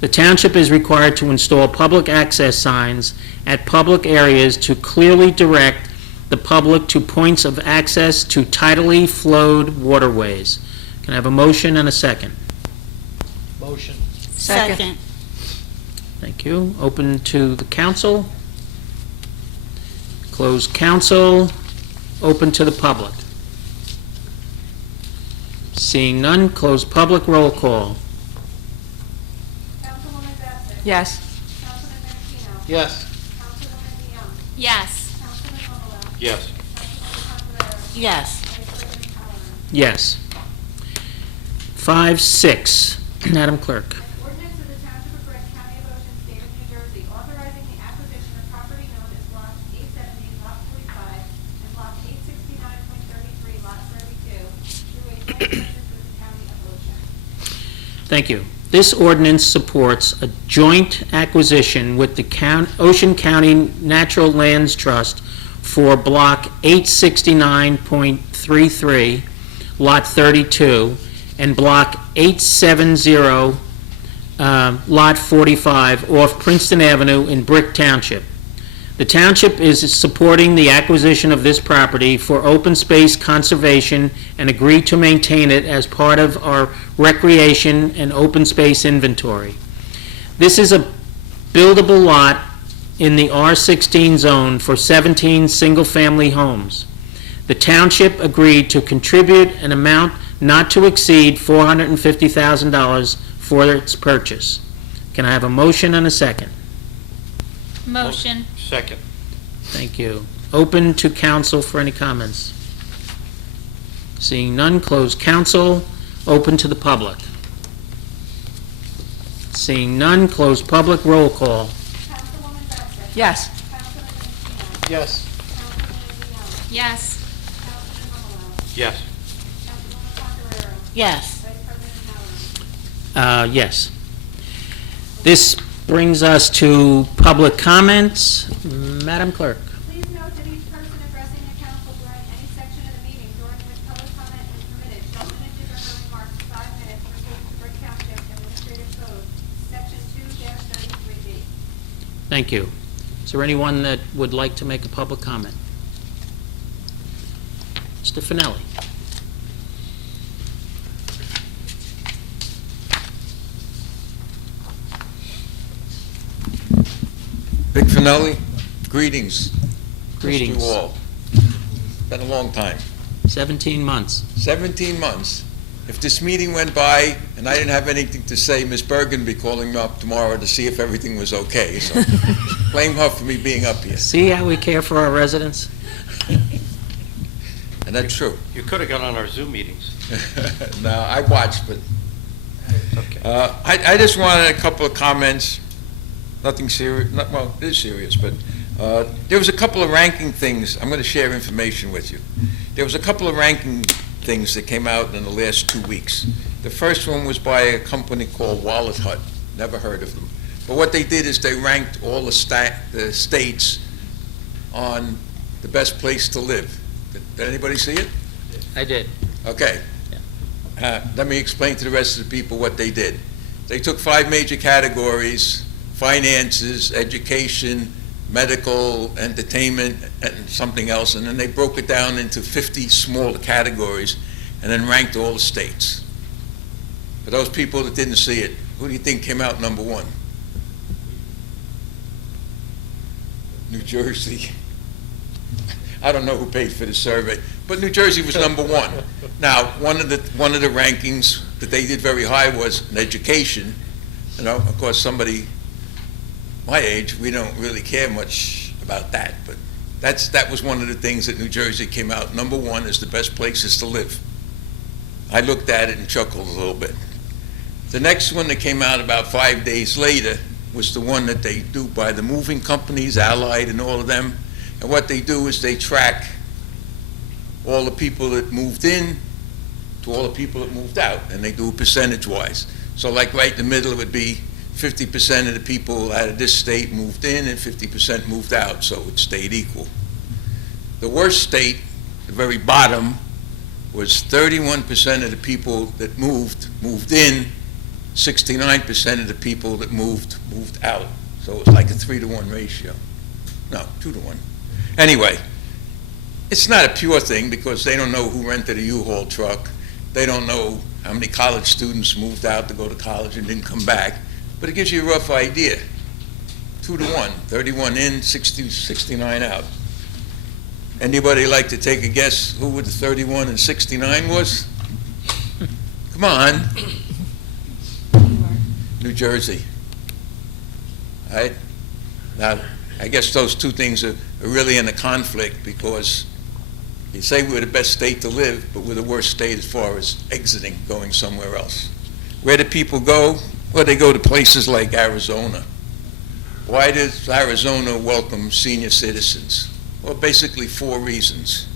The township is required to install public access signs at public areas to clearly direct the public to points of access to tidally flowed waterways. Can I have a motion and a second? Motion. Second. Thank you. Open to the council. Close council. Open to the public. Seeing none, close public, roll call. Councilwoman Batson. Yes. Councilman Menachino. Yes. Councilwoman Dion. Yes. Councilman Romero. Yes. Councilwoman Pondereira. Yes. Vice President Hallinan. Yes. 5-6, Madam Clerk. An ordinance of the Township of Brick, County of Ocean, State of New Jersey, authorizing the acquisition of property known as Block 870, Lot 45, and Block 869.33, Lot 32, through a joint venture with the County of Ocean. Thank you. This ordinance supports a joint acquisition with the Ocean County Natural Lands Trust for Block 869.33, Lot 32, and Block 870, Lot 45, off Princeton Avenue in Brick Township. The township is supporting the acquisition of this property for open space conservation and agreed to maintain it as part of our recreation and open space inventory. This is a buildable lot in the R16 zone for 17 single-family homes. The township agreed to contribute an amount not to exceed $450,000 for its purchase. Can I have a motion and a second? Motion. Second. Thank you. Open to council for any comments. Seeing none, close council. Open to the public. Seeing none, close public. Roll call. Councilwoman Batson. Yes. Councilman Menachino. Yes. Councilwoman Dion. Yes. Councilman Romero. Yes. Councilwoman Pondereira. Yes. Vice President Hallinan. Yes. This brings us to public comments. Madam Clerk. Please note that each person addressing the council during any section of the meeting during which public comment is permitted shall limit his or her remarks to 5 minutes pursuant to Brick Township Administrative Code, Section 2-33B. Thank you. Is there anyone that would like to make a public comment? Mr. Finelli. Big Finelli, greetings. Greetings. Missed you all. Been a long time. 17 months. 17 months. If this meeting went by and I didn't have anything to say, Ms. Bergen would be calling me up tomorrow to see if everything was okay. So blame her for me being up here. See how we care for our residents? And that's true. You could have gone on our Zoom meetings. No, I watched, but Okay. I just wanted a couple of comments. Nothing serious, well, it is serious, but There was a couple of ranking things. I'm going to share information with you. There was a couple of ranking things that came out in the last 2 weeks. The first one was by a company called Wallet Hut. Never heard of them. But what they did is they ranked all the states on the best place to live. Did anybody see it? I did. Okay. Let me explain to the rest of the people what they did. They took 5 major categories: finances, education, medical, entertainment, and something else, and then they broke it down into 50 smaller categories and then ranked all the states. For those people that didn't see it, who do you think came out number 1? New Jersey. I don't know who paid for the survey, but New Jersey was number 1. Now, one of the rankings that they did very high was in education. You know, of course, somebody my age, we don't really care much about that, but that was one of the things that New Jersey came out. Number 1 is the best places to live. I looked at it and chuckled a little bit. The next one that came out about 5 days later was the one that they do by the moving companies, Allied and all of them. And what they do is they track all the people that moved in to all the people that moved out, and they do it percentage-wise. So like right in the middle, it would be 50% of the people out of this state moved in and 50% moved out, so it stayed equal. The worst state, the very bottom, was 31% of the people that moved in, 69% of the people that moved out. So it was like a 3-to-1 ratio. No, 2-to-1. Anyway, it's not a pure thing because they don't know who rented a U-Haul truck. They don't know how many college students moved out to go to college and didn't come back. But it gives you a rough idea. 2-to-1, 31 in, 69 out. Anybody like to take a guess who would the 31 and 69 was? Come on. New Jersey. All right? Now, I guess those two things are really in a conflict because you say we're the best state to live, but we're the worst state as far as exiting, going somewhere else. Where do people go? Well, they go to places like Arizona. Why does Arizona welcome senior citizens? Well, basically 4 reasons.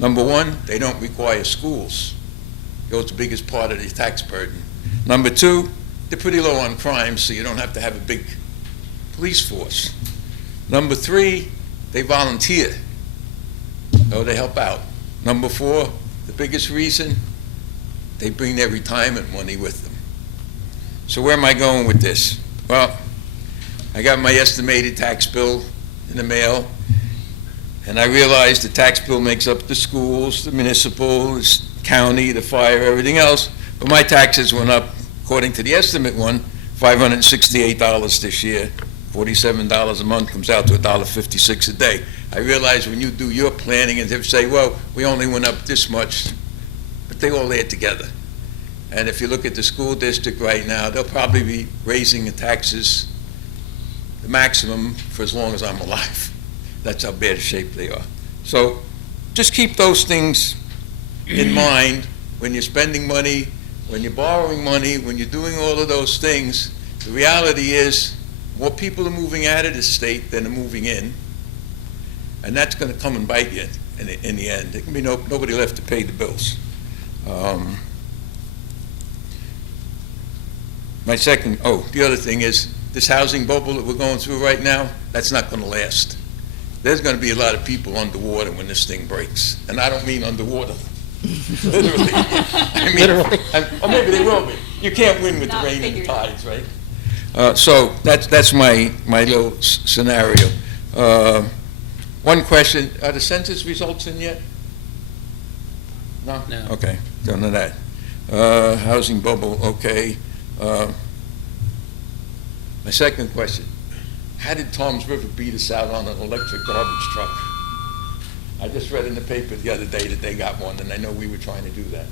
Number 1, they don't require schools. It goes the biggest part of the tax burden. Number 2, they're pretty low on crime, so you don't have to have a big police force. Number 3, they volunteer, so they help out. Number 4, the biggest reason, they bring their retirement money with them. So where am I going with this? Well, I got my estimated tax bill in the mail, and I realized the tax bill makes up the schools, the municipal, the county, the fire, everything else, but my taxes went up, according to the estimate one, $568 this year. $47 a month comes out to $1.56 a day. I realize when you do your planning and they say, well, we only went up this much, but they all add together. And if you look at the school district right now, they'll probably be raising the taxes the maximum for as long as I'm alive. That's how bad a shape they are. So just keep those things in mind when you're spending money, when you're borrowing money, when you're doing all of those things. The reality is more people are moving out of the state than are moving in, and that's going to come and bite you in the end. There can be nobody left to pay the bills. The other thing is, this housing bubble that we're going through right now, that's not going to last. There's going to be a lot of people underwater when this thing breaks. And I don't mean underwater, literally. I mean, Literally. Or maybe they will be. You can't win with the rain and the tides, right? So that's my little scenario. One question, are the census results in yet? No? No. Okay, don't know that. Housing bubble, okay. My second question, how did Tom's River beat us out on an electric garbage truck? I just read in the paper the other day that they got one, and I know we were trying to do that.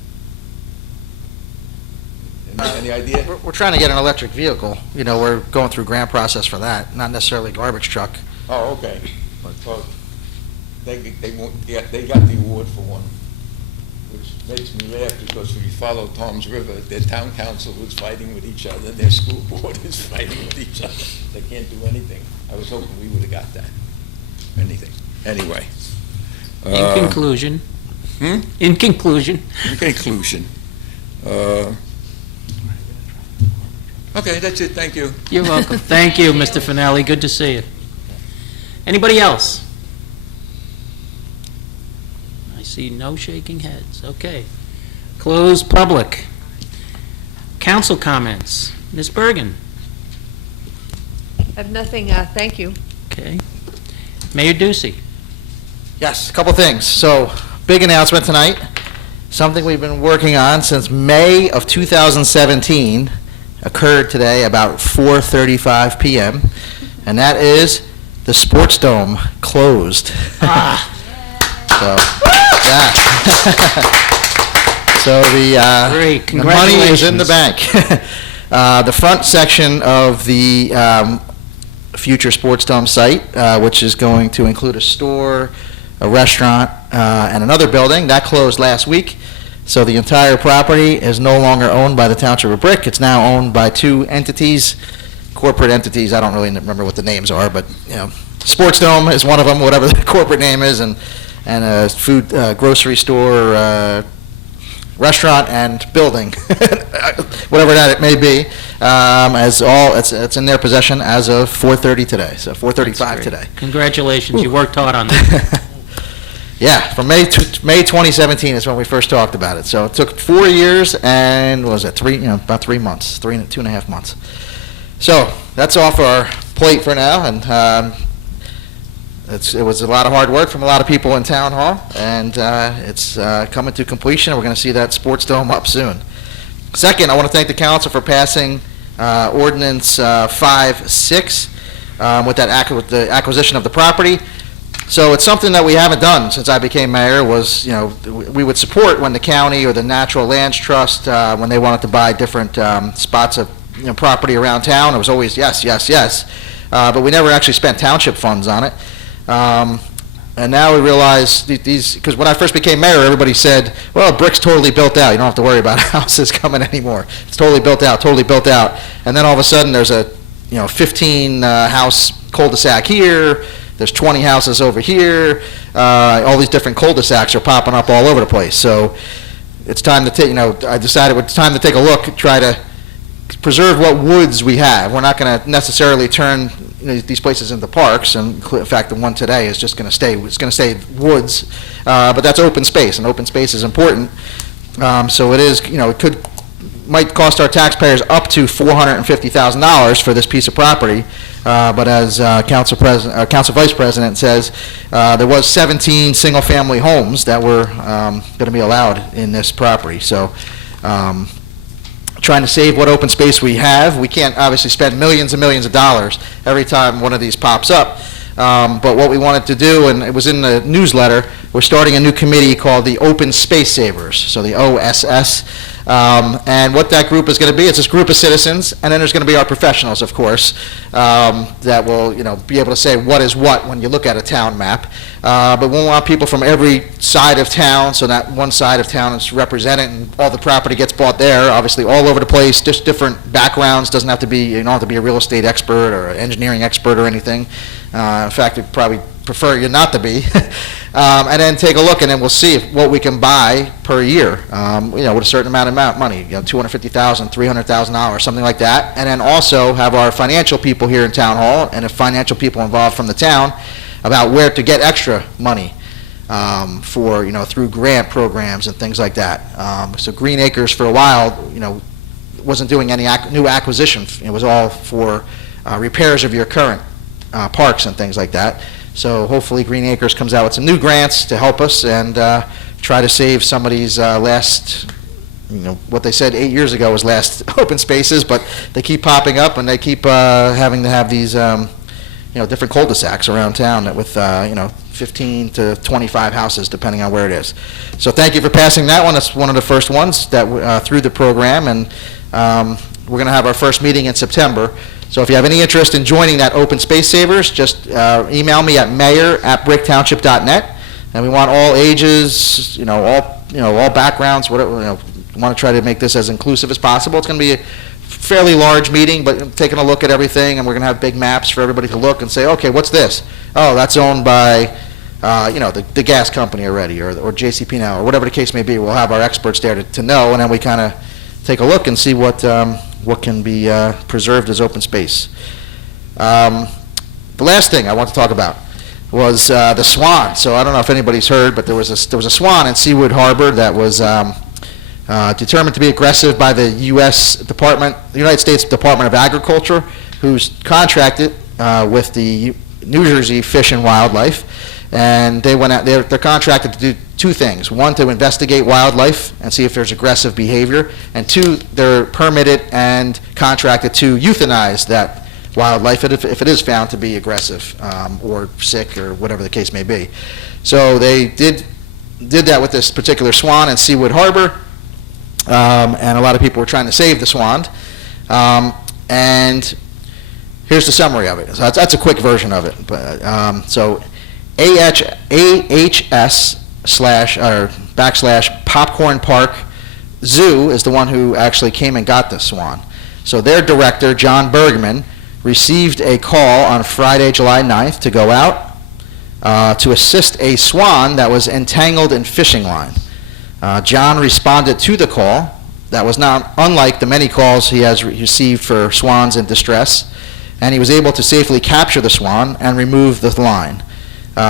Any idea? We're trying to get an electric vehicle. You know, we're going through grant process for that, not necessarily a garbage truck. Oh, okay. Well, they got the award for one, which makes me laugh because if you follow Tom's River, their town council was fighting with each other, their school board is fighting with each other. They can't do anything. I was hoping we would have got that. anything. Anyway. In conclusion. Hmm? In conclusion. In conclusion. Okay, that's it, thank you. You're welcome. Thank you, Mr. Finelli. Good to see you. Anybody else? I see no shaking heads. Okay. Close public. Council comments. Ms. Bergen. I have nothing, thank you. Okay. Mayor Ducey. Yes, a couple things. So, big announcement tonight, something we've been working on since May of 2017, occurred today about 4:35 p.m., and that is the Sports Dome closed. So, yeah. So Great, the money is in the congratulations. bank. The front section of the future Sports Dome site, which is going to include a store, a restaurant, and another building, that closed last week. So the entire property is no longer owned by the Township of Brick. It's now owned by two entities, corporate entities. I don't really remember what the names are, but, you know, Sports Dome is one of them, whatever the corporate name is, and a food, grocery store, restaurant and building, whatever that it may be, it's in their possession as of 4:30 today, so 4:35 today. Congratulations. You worked hard on that. Yeah, from May 2017 is when we first talked about it. So it took 4 years and, what was it, about 3 months, 2.5 months. So that's off our plate for now, and it was a lot of hard work from a lot of people in Town Hall, and it's coming to completion. We're going to see that Sports Dome up soon. Second, I want to thank the council for passing Ordinance 5-6 with the acquisition of the property. So it's something that we haven't done since I became mayor. Was, we would support when the county or the Natural Lands Trust, when they wanted to buy different spots of property around town, it was always yes, yes, yes. But we never actually spent township funds on it. And now we realize these, because when I first became mayor, everybody said, well, Brick's totally built out. You don't have to worry about houses coming anymore. It's totally built out, totally built out. And then all of a sudden there's a 15 house cul-de-sac here. There's 20 houses over here. All these different cul-de-sacs are popping up all over the place. So it's time to take, I decided it's time to take a look, try to preserve what woods we have. We're not going to necessarily turn these places into parks, and in fact the one today is just going to stay, it's going to stay woods, but that's open space, and open space is important. So it is, might cost our taxpayers up to $450,000 for this piece of property, but as Council Vice President says, there was 17 single-family homes that were going to be allowed in this property. So trying to save what open space we have. We can't obviously spend millions and millions of dollars every time one of these pops up. But what we wanted to do, and it was in the newsletter, we're starting a new committee called the Open Space Savers, so the OSS. And what that group is going to be, it's this group of citizens, and then there's going to be our professionals, of course, that will, be able to say what is what when you look at a town map. But we want people from every side of town, so that one side of town is represented, and all the property gets bought there, obviously all over the place, just different backgrounds. Doesn't have to be, you don't have to be a real estate expert or an engineering expert or anything. In fact, we'd probably prefer you not to be. And then take a look, and then we'll see what we can buy per year, with a certain amount of money, $250,000, $300,000, something like that. And then also have our financial people here in Town Hall, and if financial people involved from the town, about where to get extra money for, through grant programs and things like that. So Green Acres for a while, wasn't doing any new acquisition. It was all for repairs of your current parks and things like that. So hopefully Green Acres comes out with some new grants to help us and try to save somebody's last, what they said 8 years ago was last open spaces, but they keep popping up, and they keep having to have these, different cul-de-sacs around town that with, 15 to 25 houses, depending on where it is. So thank you for passing that one. That's one of the first ones that through the program, and we're going to have our first meeting in September. So if you have any interest in joining that Open Space Savers, just email me at mayor@bricktownship.net. And we want all ages, all backgrounds, whatever. We want to try to make this as inclusive as possible. It's going to be fairly large meeting, but taking a look at everything, and we're going to have big maps for everybody to look and say, okay, what's this? Oh, that's owned by, the gas company already, or JCP now, or whatever the case may be. We'll have our experts there to know, and then we kind of take a look and see what can be preserved as open space. The last thing I want to talk about was the swan. So I don't know if anybody's heard, but there was a swan in Seawood Harbor that was determined to be aggressive by the United States Department of Agriculture, who's contracted with the New Jersey Fish and Wildlife, and they went out. They're contracted to do two things: one, to investigate wildlife and see if there's aggressive behavior, and two, they're permitted and contracted to euthanize that wildlife if it is found to be aggressive or sick or whatever the case may be. So they did that with this particular swan in Seawood Harbor, and a lot of people were trying to save the swan. And here's the summary of it. So that's a quick version of it. But so AHS/Popcorn Park Zoo is the one who actually came and got the swan. So their director, John Bergman, received a call on Friday, July 9th to go out to assist a swan that was entangled in fishing line. John responded to the call. That was not unlike the many calls he has received for swans in distress, and he was able to safely capture the swan and remove the line.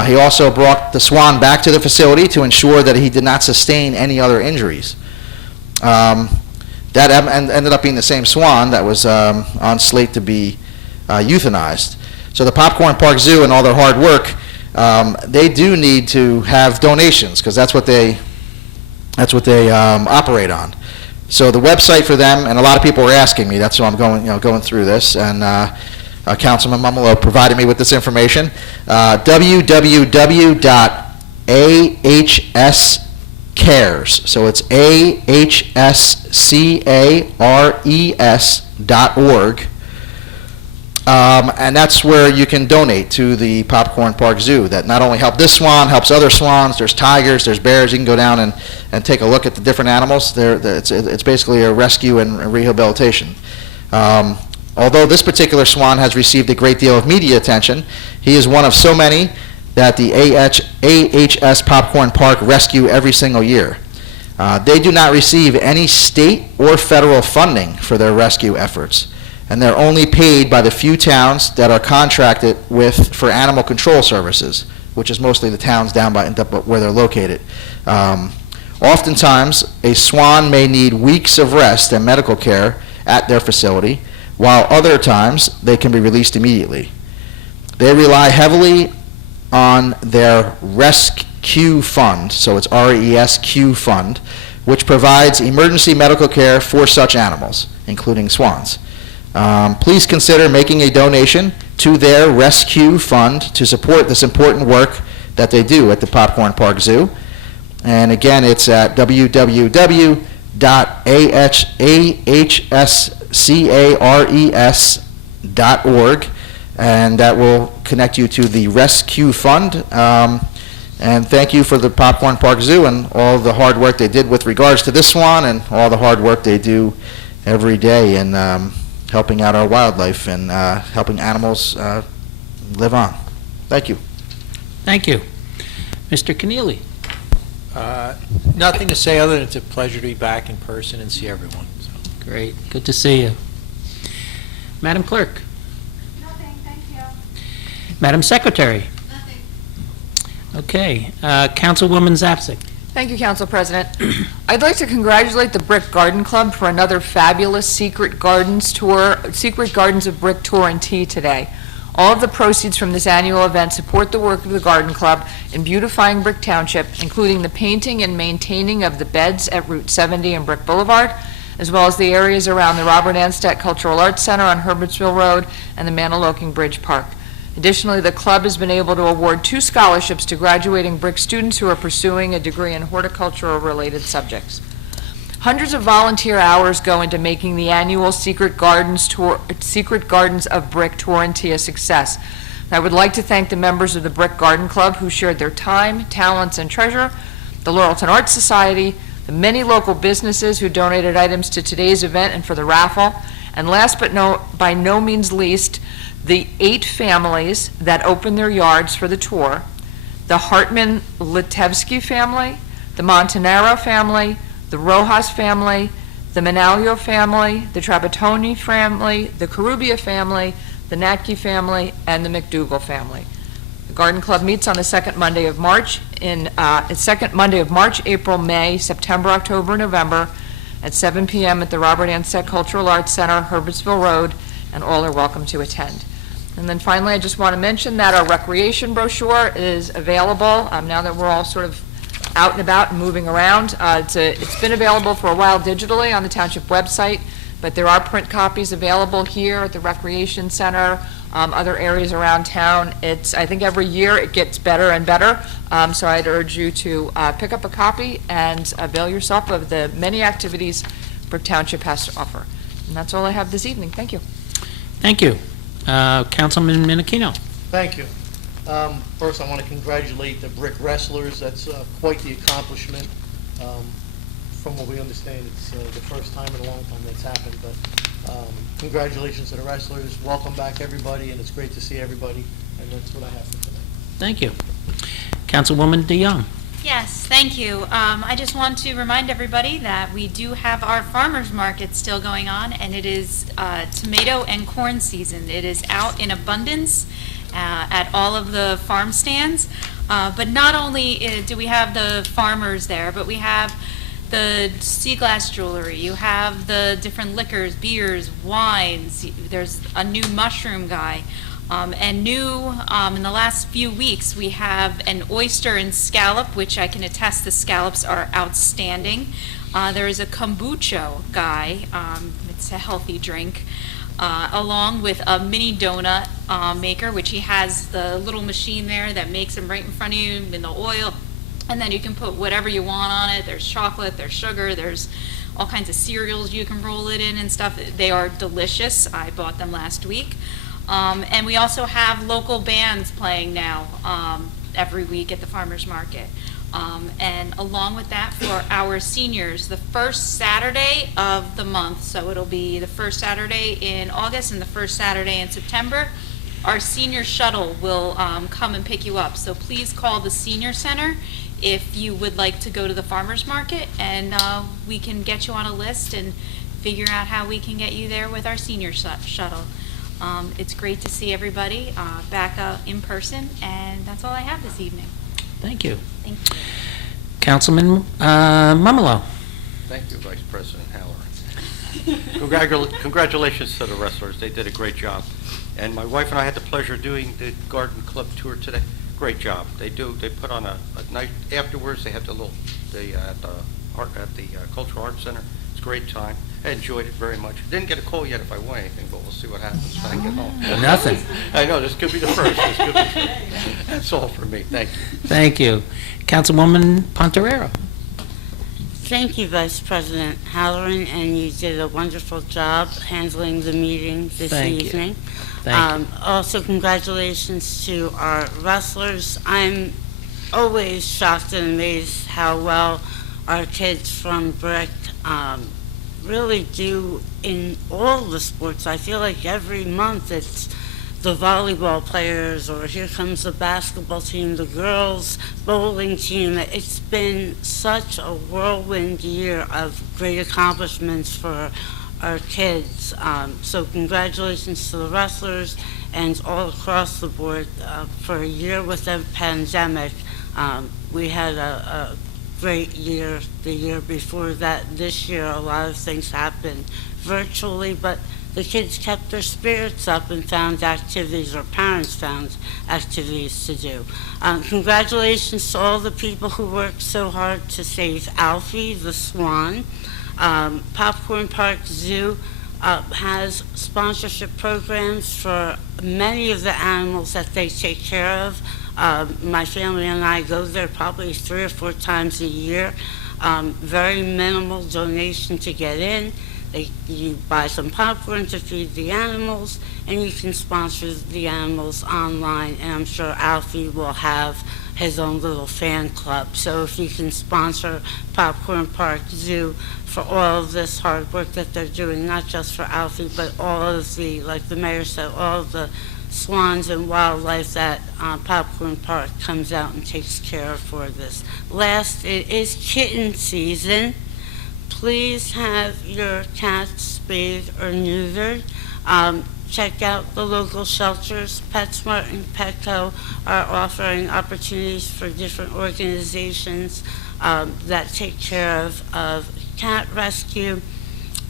He also brought the swan back to the facility to ensure that he did not sustain any other injuries. That ended up being the same swan that was on slate to be euthanized. So the Popcorn Park Zoo and all their hard work, they do need to have donations, because that's what they operate on. So the website for them, and a lot of people were asking me, that's why I'm going through this, and Councilman Mumolo provided me with this information. www.ahscares, so it's ahscares.org. And that's where you can donate to the Popcorn Park Zoo. That not only helps this swan, helps other swans. There's tigers, there's bears. You can go down and take a look at the different animals. It's basically a rescue and rehabilitation. Although this particular swan has received a great deal of media attention, he is one of so many that the AHS Popcorn Park rescue every single year. They do not receive any state or federal funding for their rescue efforts, and they're only paid by the few towns that are contracted with for animal control services, which is mostly the towns down by where they're located. Oftentimes, a swan may need weeks of rest and medical care at their facility, while other times they can be released immediately. They rely heavily on their Rescue Fund, so it's RESQ Fund, which provides emergency medical care for such animals, including swans. Please consider making a donation to their Rescue Fund to support this important work that they do at the Popcorn Park Zoo. And again, it's at www.ahscares.org, and that will connect you to the Rescue Fund. And thank you for the Popcorn Park Zoo and all the hard work they did with regards to this swan, and all the hard work they do every day in helping out our wildlife and helping animals live on. Thank you. Thank you. Mr. Keneally. Nothing to say other than it's a pleasure to be back in person and see everyone. So. Great. Good to see you. Madam Clerk. Nothing, thank you. Madam Secretary. Nothing. Okay. Councilwoman Zapsik. Thank you, Council President. I'd like to congratulate the Brick Garden Club for another fabulous Secret Gardens of Brick Tour and Tea today. All of the proceeds from this annual event support the work of the Garden Club in beautifying Brick Township, including the painting and maintaining of the beds at Route 70 and Brick Boulevard, as well as the areas around the Robert Anstett Cultural Arts Center on Herbertsville Road and the Maniloking Bridge Park. Additionally, the club has been able to award 2 scholarships to graduating Brick students who are pursuing a degree in horticultural-related subjects. Hundreds of volunteer hours go into making the annual Secret Gardens of Brick Tour and Tea a success. I would like to thank the members of the Brick Garden Club who shared their time, talents, and treasure, the Laurelton Arts Society, the many local businesses who donated items to today's event and for the raffle, And last but by no means least, the 8 families that opened their yards for the tour: the Hartman-Litevsky family, the Montanaro family, the Rojas family, the Manalio family, the Trabatoni family, the Carubia family, the Natke family, and the McDougall family. The Garden Club meets on the second Monday of March, April, May, September, October, November, at 7 p.m. at the Robert Ansett Cultural Arts Center, Herbertsville Road, and all are welcome to attend. And then finally, I just want to mention that our recreation brochure is available now that we're all sort of out and about and moving around. It's been available for a while digitally on the Township website, but there are print copies available here at the Recreation Center, other areas around town. I think every year it gets better and better, so I'd urge you to pick up a copy and avail yourself of the many activities Brook Township has to offer. And that's all I have this evening. Thank you. Thank you. Councilman Minakino. Thank you. First, I want to congratulate the Brick Wrestlers. That's quite the accomplishment. From what we understand, it's the first time in a long time that's happened. But congratulations to the wrestlers. Welcome back, everybody, and it's great to see everybody. And that's what I have for tonight. Thank you. Councilwoman DeYoung. Yes, thank you. I just want to remind everybody that we do have our farmers market still going on, and it is tomato and corn season. It is out in abundance at all of the farm stands. But not only do we have the farmers there, but we have the sea glass jewelry. You have the different liquors, beers, wines. There's a new mushroom guy. And new, in the last few weeks, we have an oyster and scallop, which I can attest the scallops are outstanding. There is a kombucha guy, it's a healthy drink, along with a mini donut maker, which he has the little machine there that makes them right in front of you in the oil. And then you can put whatever you want on it. There's chocolate, there's sugar, there's all kinds of cereals you can roll it in and stuff. They are delicious. I bought them last week. And we also have local bands playing now every week at the farmers market. And along with that, for our seniors, the first Saturday of the month, so it'll be the first Saturday in August and the first Saturday in September, our senior shuttle will come and pick you up. So please call the senior center if you would like to go to the farmers market, and we can get you on a list and figure out how we can get you there with our senior shuttle. It's great to see everybody back in person, and that's all I have this evening. Thank you. Thank you. Councilman Mumolo. Thank you, Vice President Halloran. Congratulations to the wrestlers. They did a great job. And my wife and I had the pleasure of doing the Garden Club tour today. Great job. They put on a night afterwards. They had at the Cultural Arts Center. It's a great time. I enjoyed it very much. Didn't get a call yet if I won anything, but we'll see what happens when I get home. Nothing. I know, this could be the first. This could be the first. That's all for me. Thank you. Thank you. Councilwoman Ponterero. Thank you, Vice President Halloran, and you did a wonderful job handling the meeting this evening. Thank you. Also, congratulations to our wrestlers. I'm always shocked and amazed how well our kids from Brick really do in all the sports. I feel like every month it's the volleyball players, or here comes the basketball team, the girls bowling team. It's been such a whirlwind year of great accomplishments for our kids. So congratulations to the wrestlers and all across the board. For a year with the pandemic, we had a great year. The year before that, this year, a lot of things happened virtually, but the kids kept their spirits up and found activities, or parents found activities to do. Congratulations to all the people who worked so hard to save Alfie, the swan. Popcorn Park Zoo has sponsorship programs for many of the animals that they take care of. My family and I go there probably 3 or 4 times a year. Very minimal donation to get in. You buy some popcorn to feed the animals, and you can sponsor the animals online, and I'm sure Alfie will have his own little fan club. So if you can sponsor Popcorn Park Zoo for all of this hard work that they're doing, not just for Alfie, but all of the, like the mayor said, all of the swans and wildlife that Popcorn Park comes out and takes care of for this. Last, it is kitten season. Please have your cats spayed or neutered. Check out the local shelters. PetSmart and Petco are offering opportunities for different organizations that take care of cat rescue.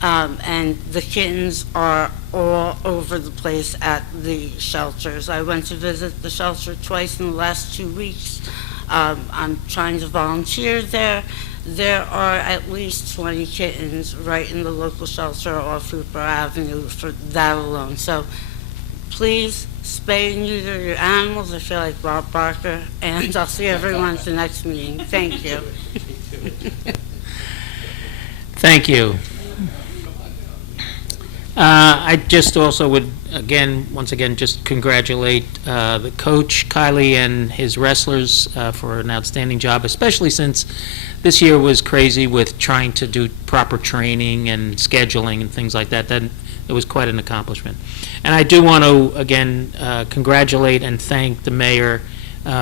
And the kittens are all over the place at the shelters. I went to visit the shelter twice in the last 2 weeks. I'm trying to volunteer there. There are at least 20 kittens right in the local shelter off Hooper Avenue for that alone. So please spay and neuter your animals. I feel like Bob Barker, and I'll see everyone at the next meeting. Thank you. Thank you. I just also would, once again, just congratulate the coach, Kylie, and his wrestlers for an outstanding job, especially since this year was crazy with trying to do proper training and scheduling and things like that. Then it was quite an accomplishment. And I do want to, again, congratulate and thank the mayor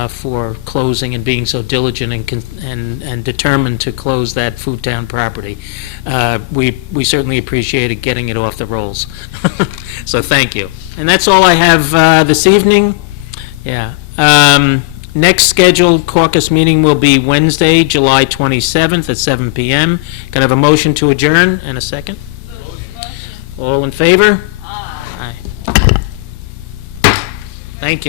for closing and being so diligent and determined to close that Foodtown property. We certainly appreciated getting it off the rolls. So thank you. And that's all I have this evening. Yeah. Next scheduled caucus meeting will be Wednesday, July 27th at 7 p.m. Can I have a motion to adjourn and a second? Motion. All in favor? Aye. Thank you.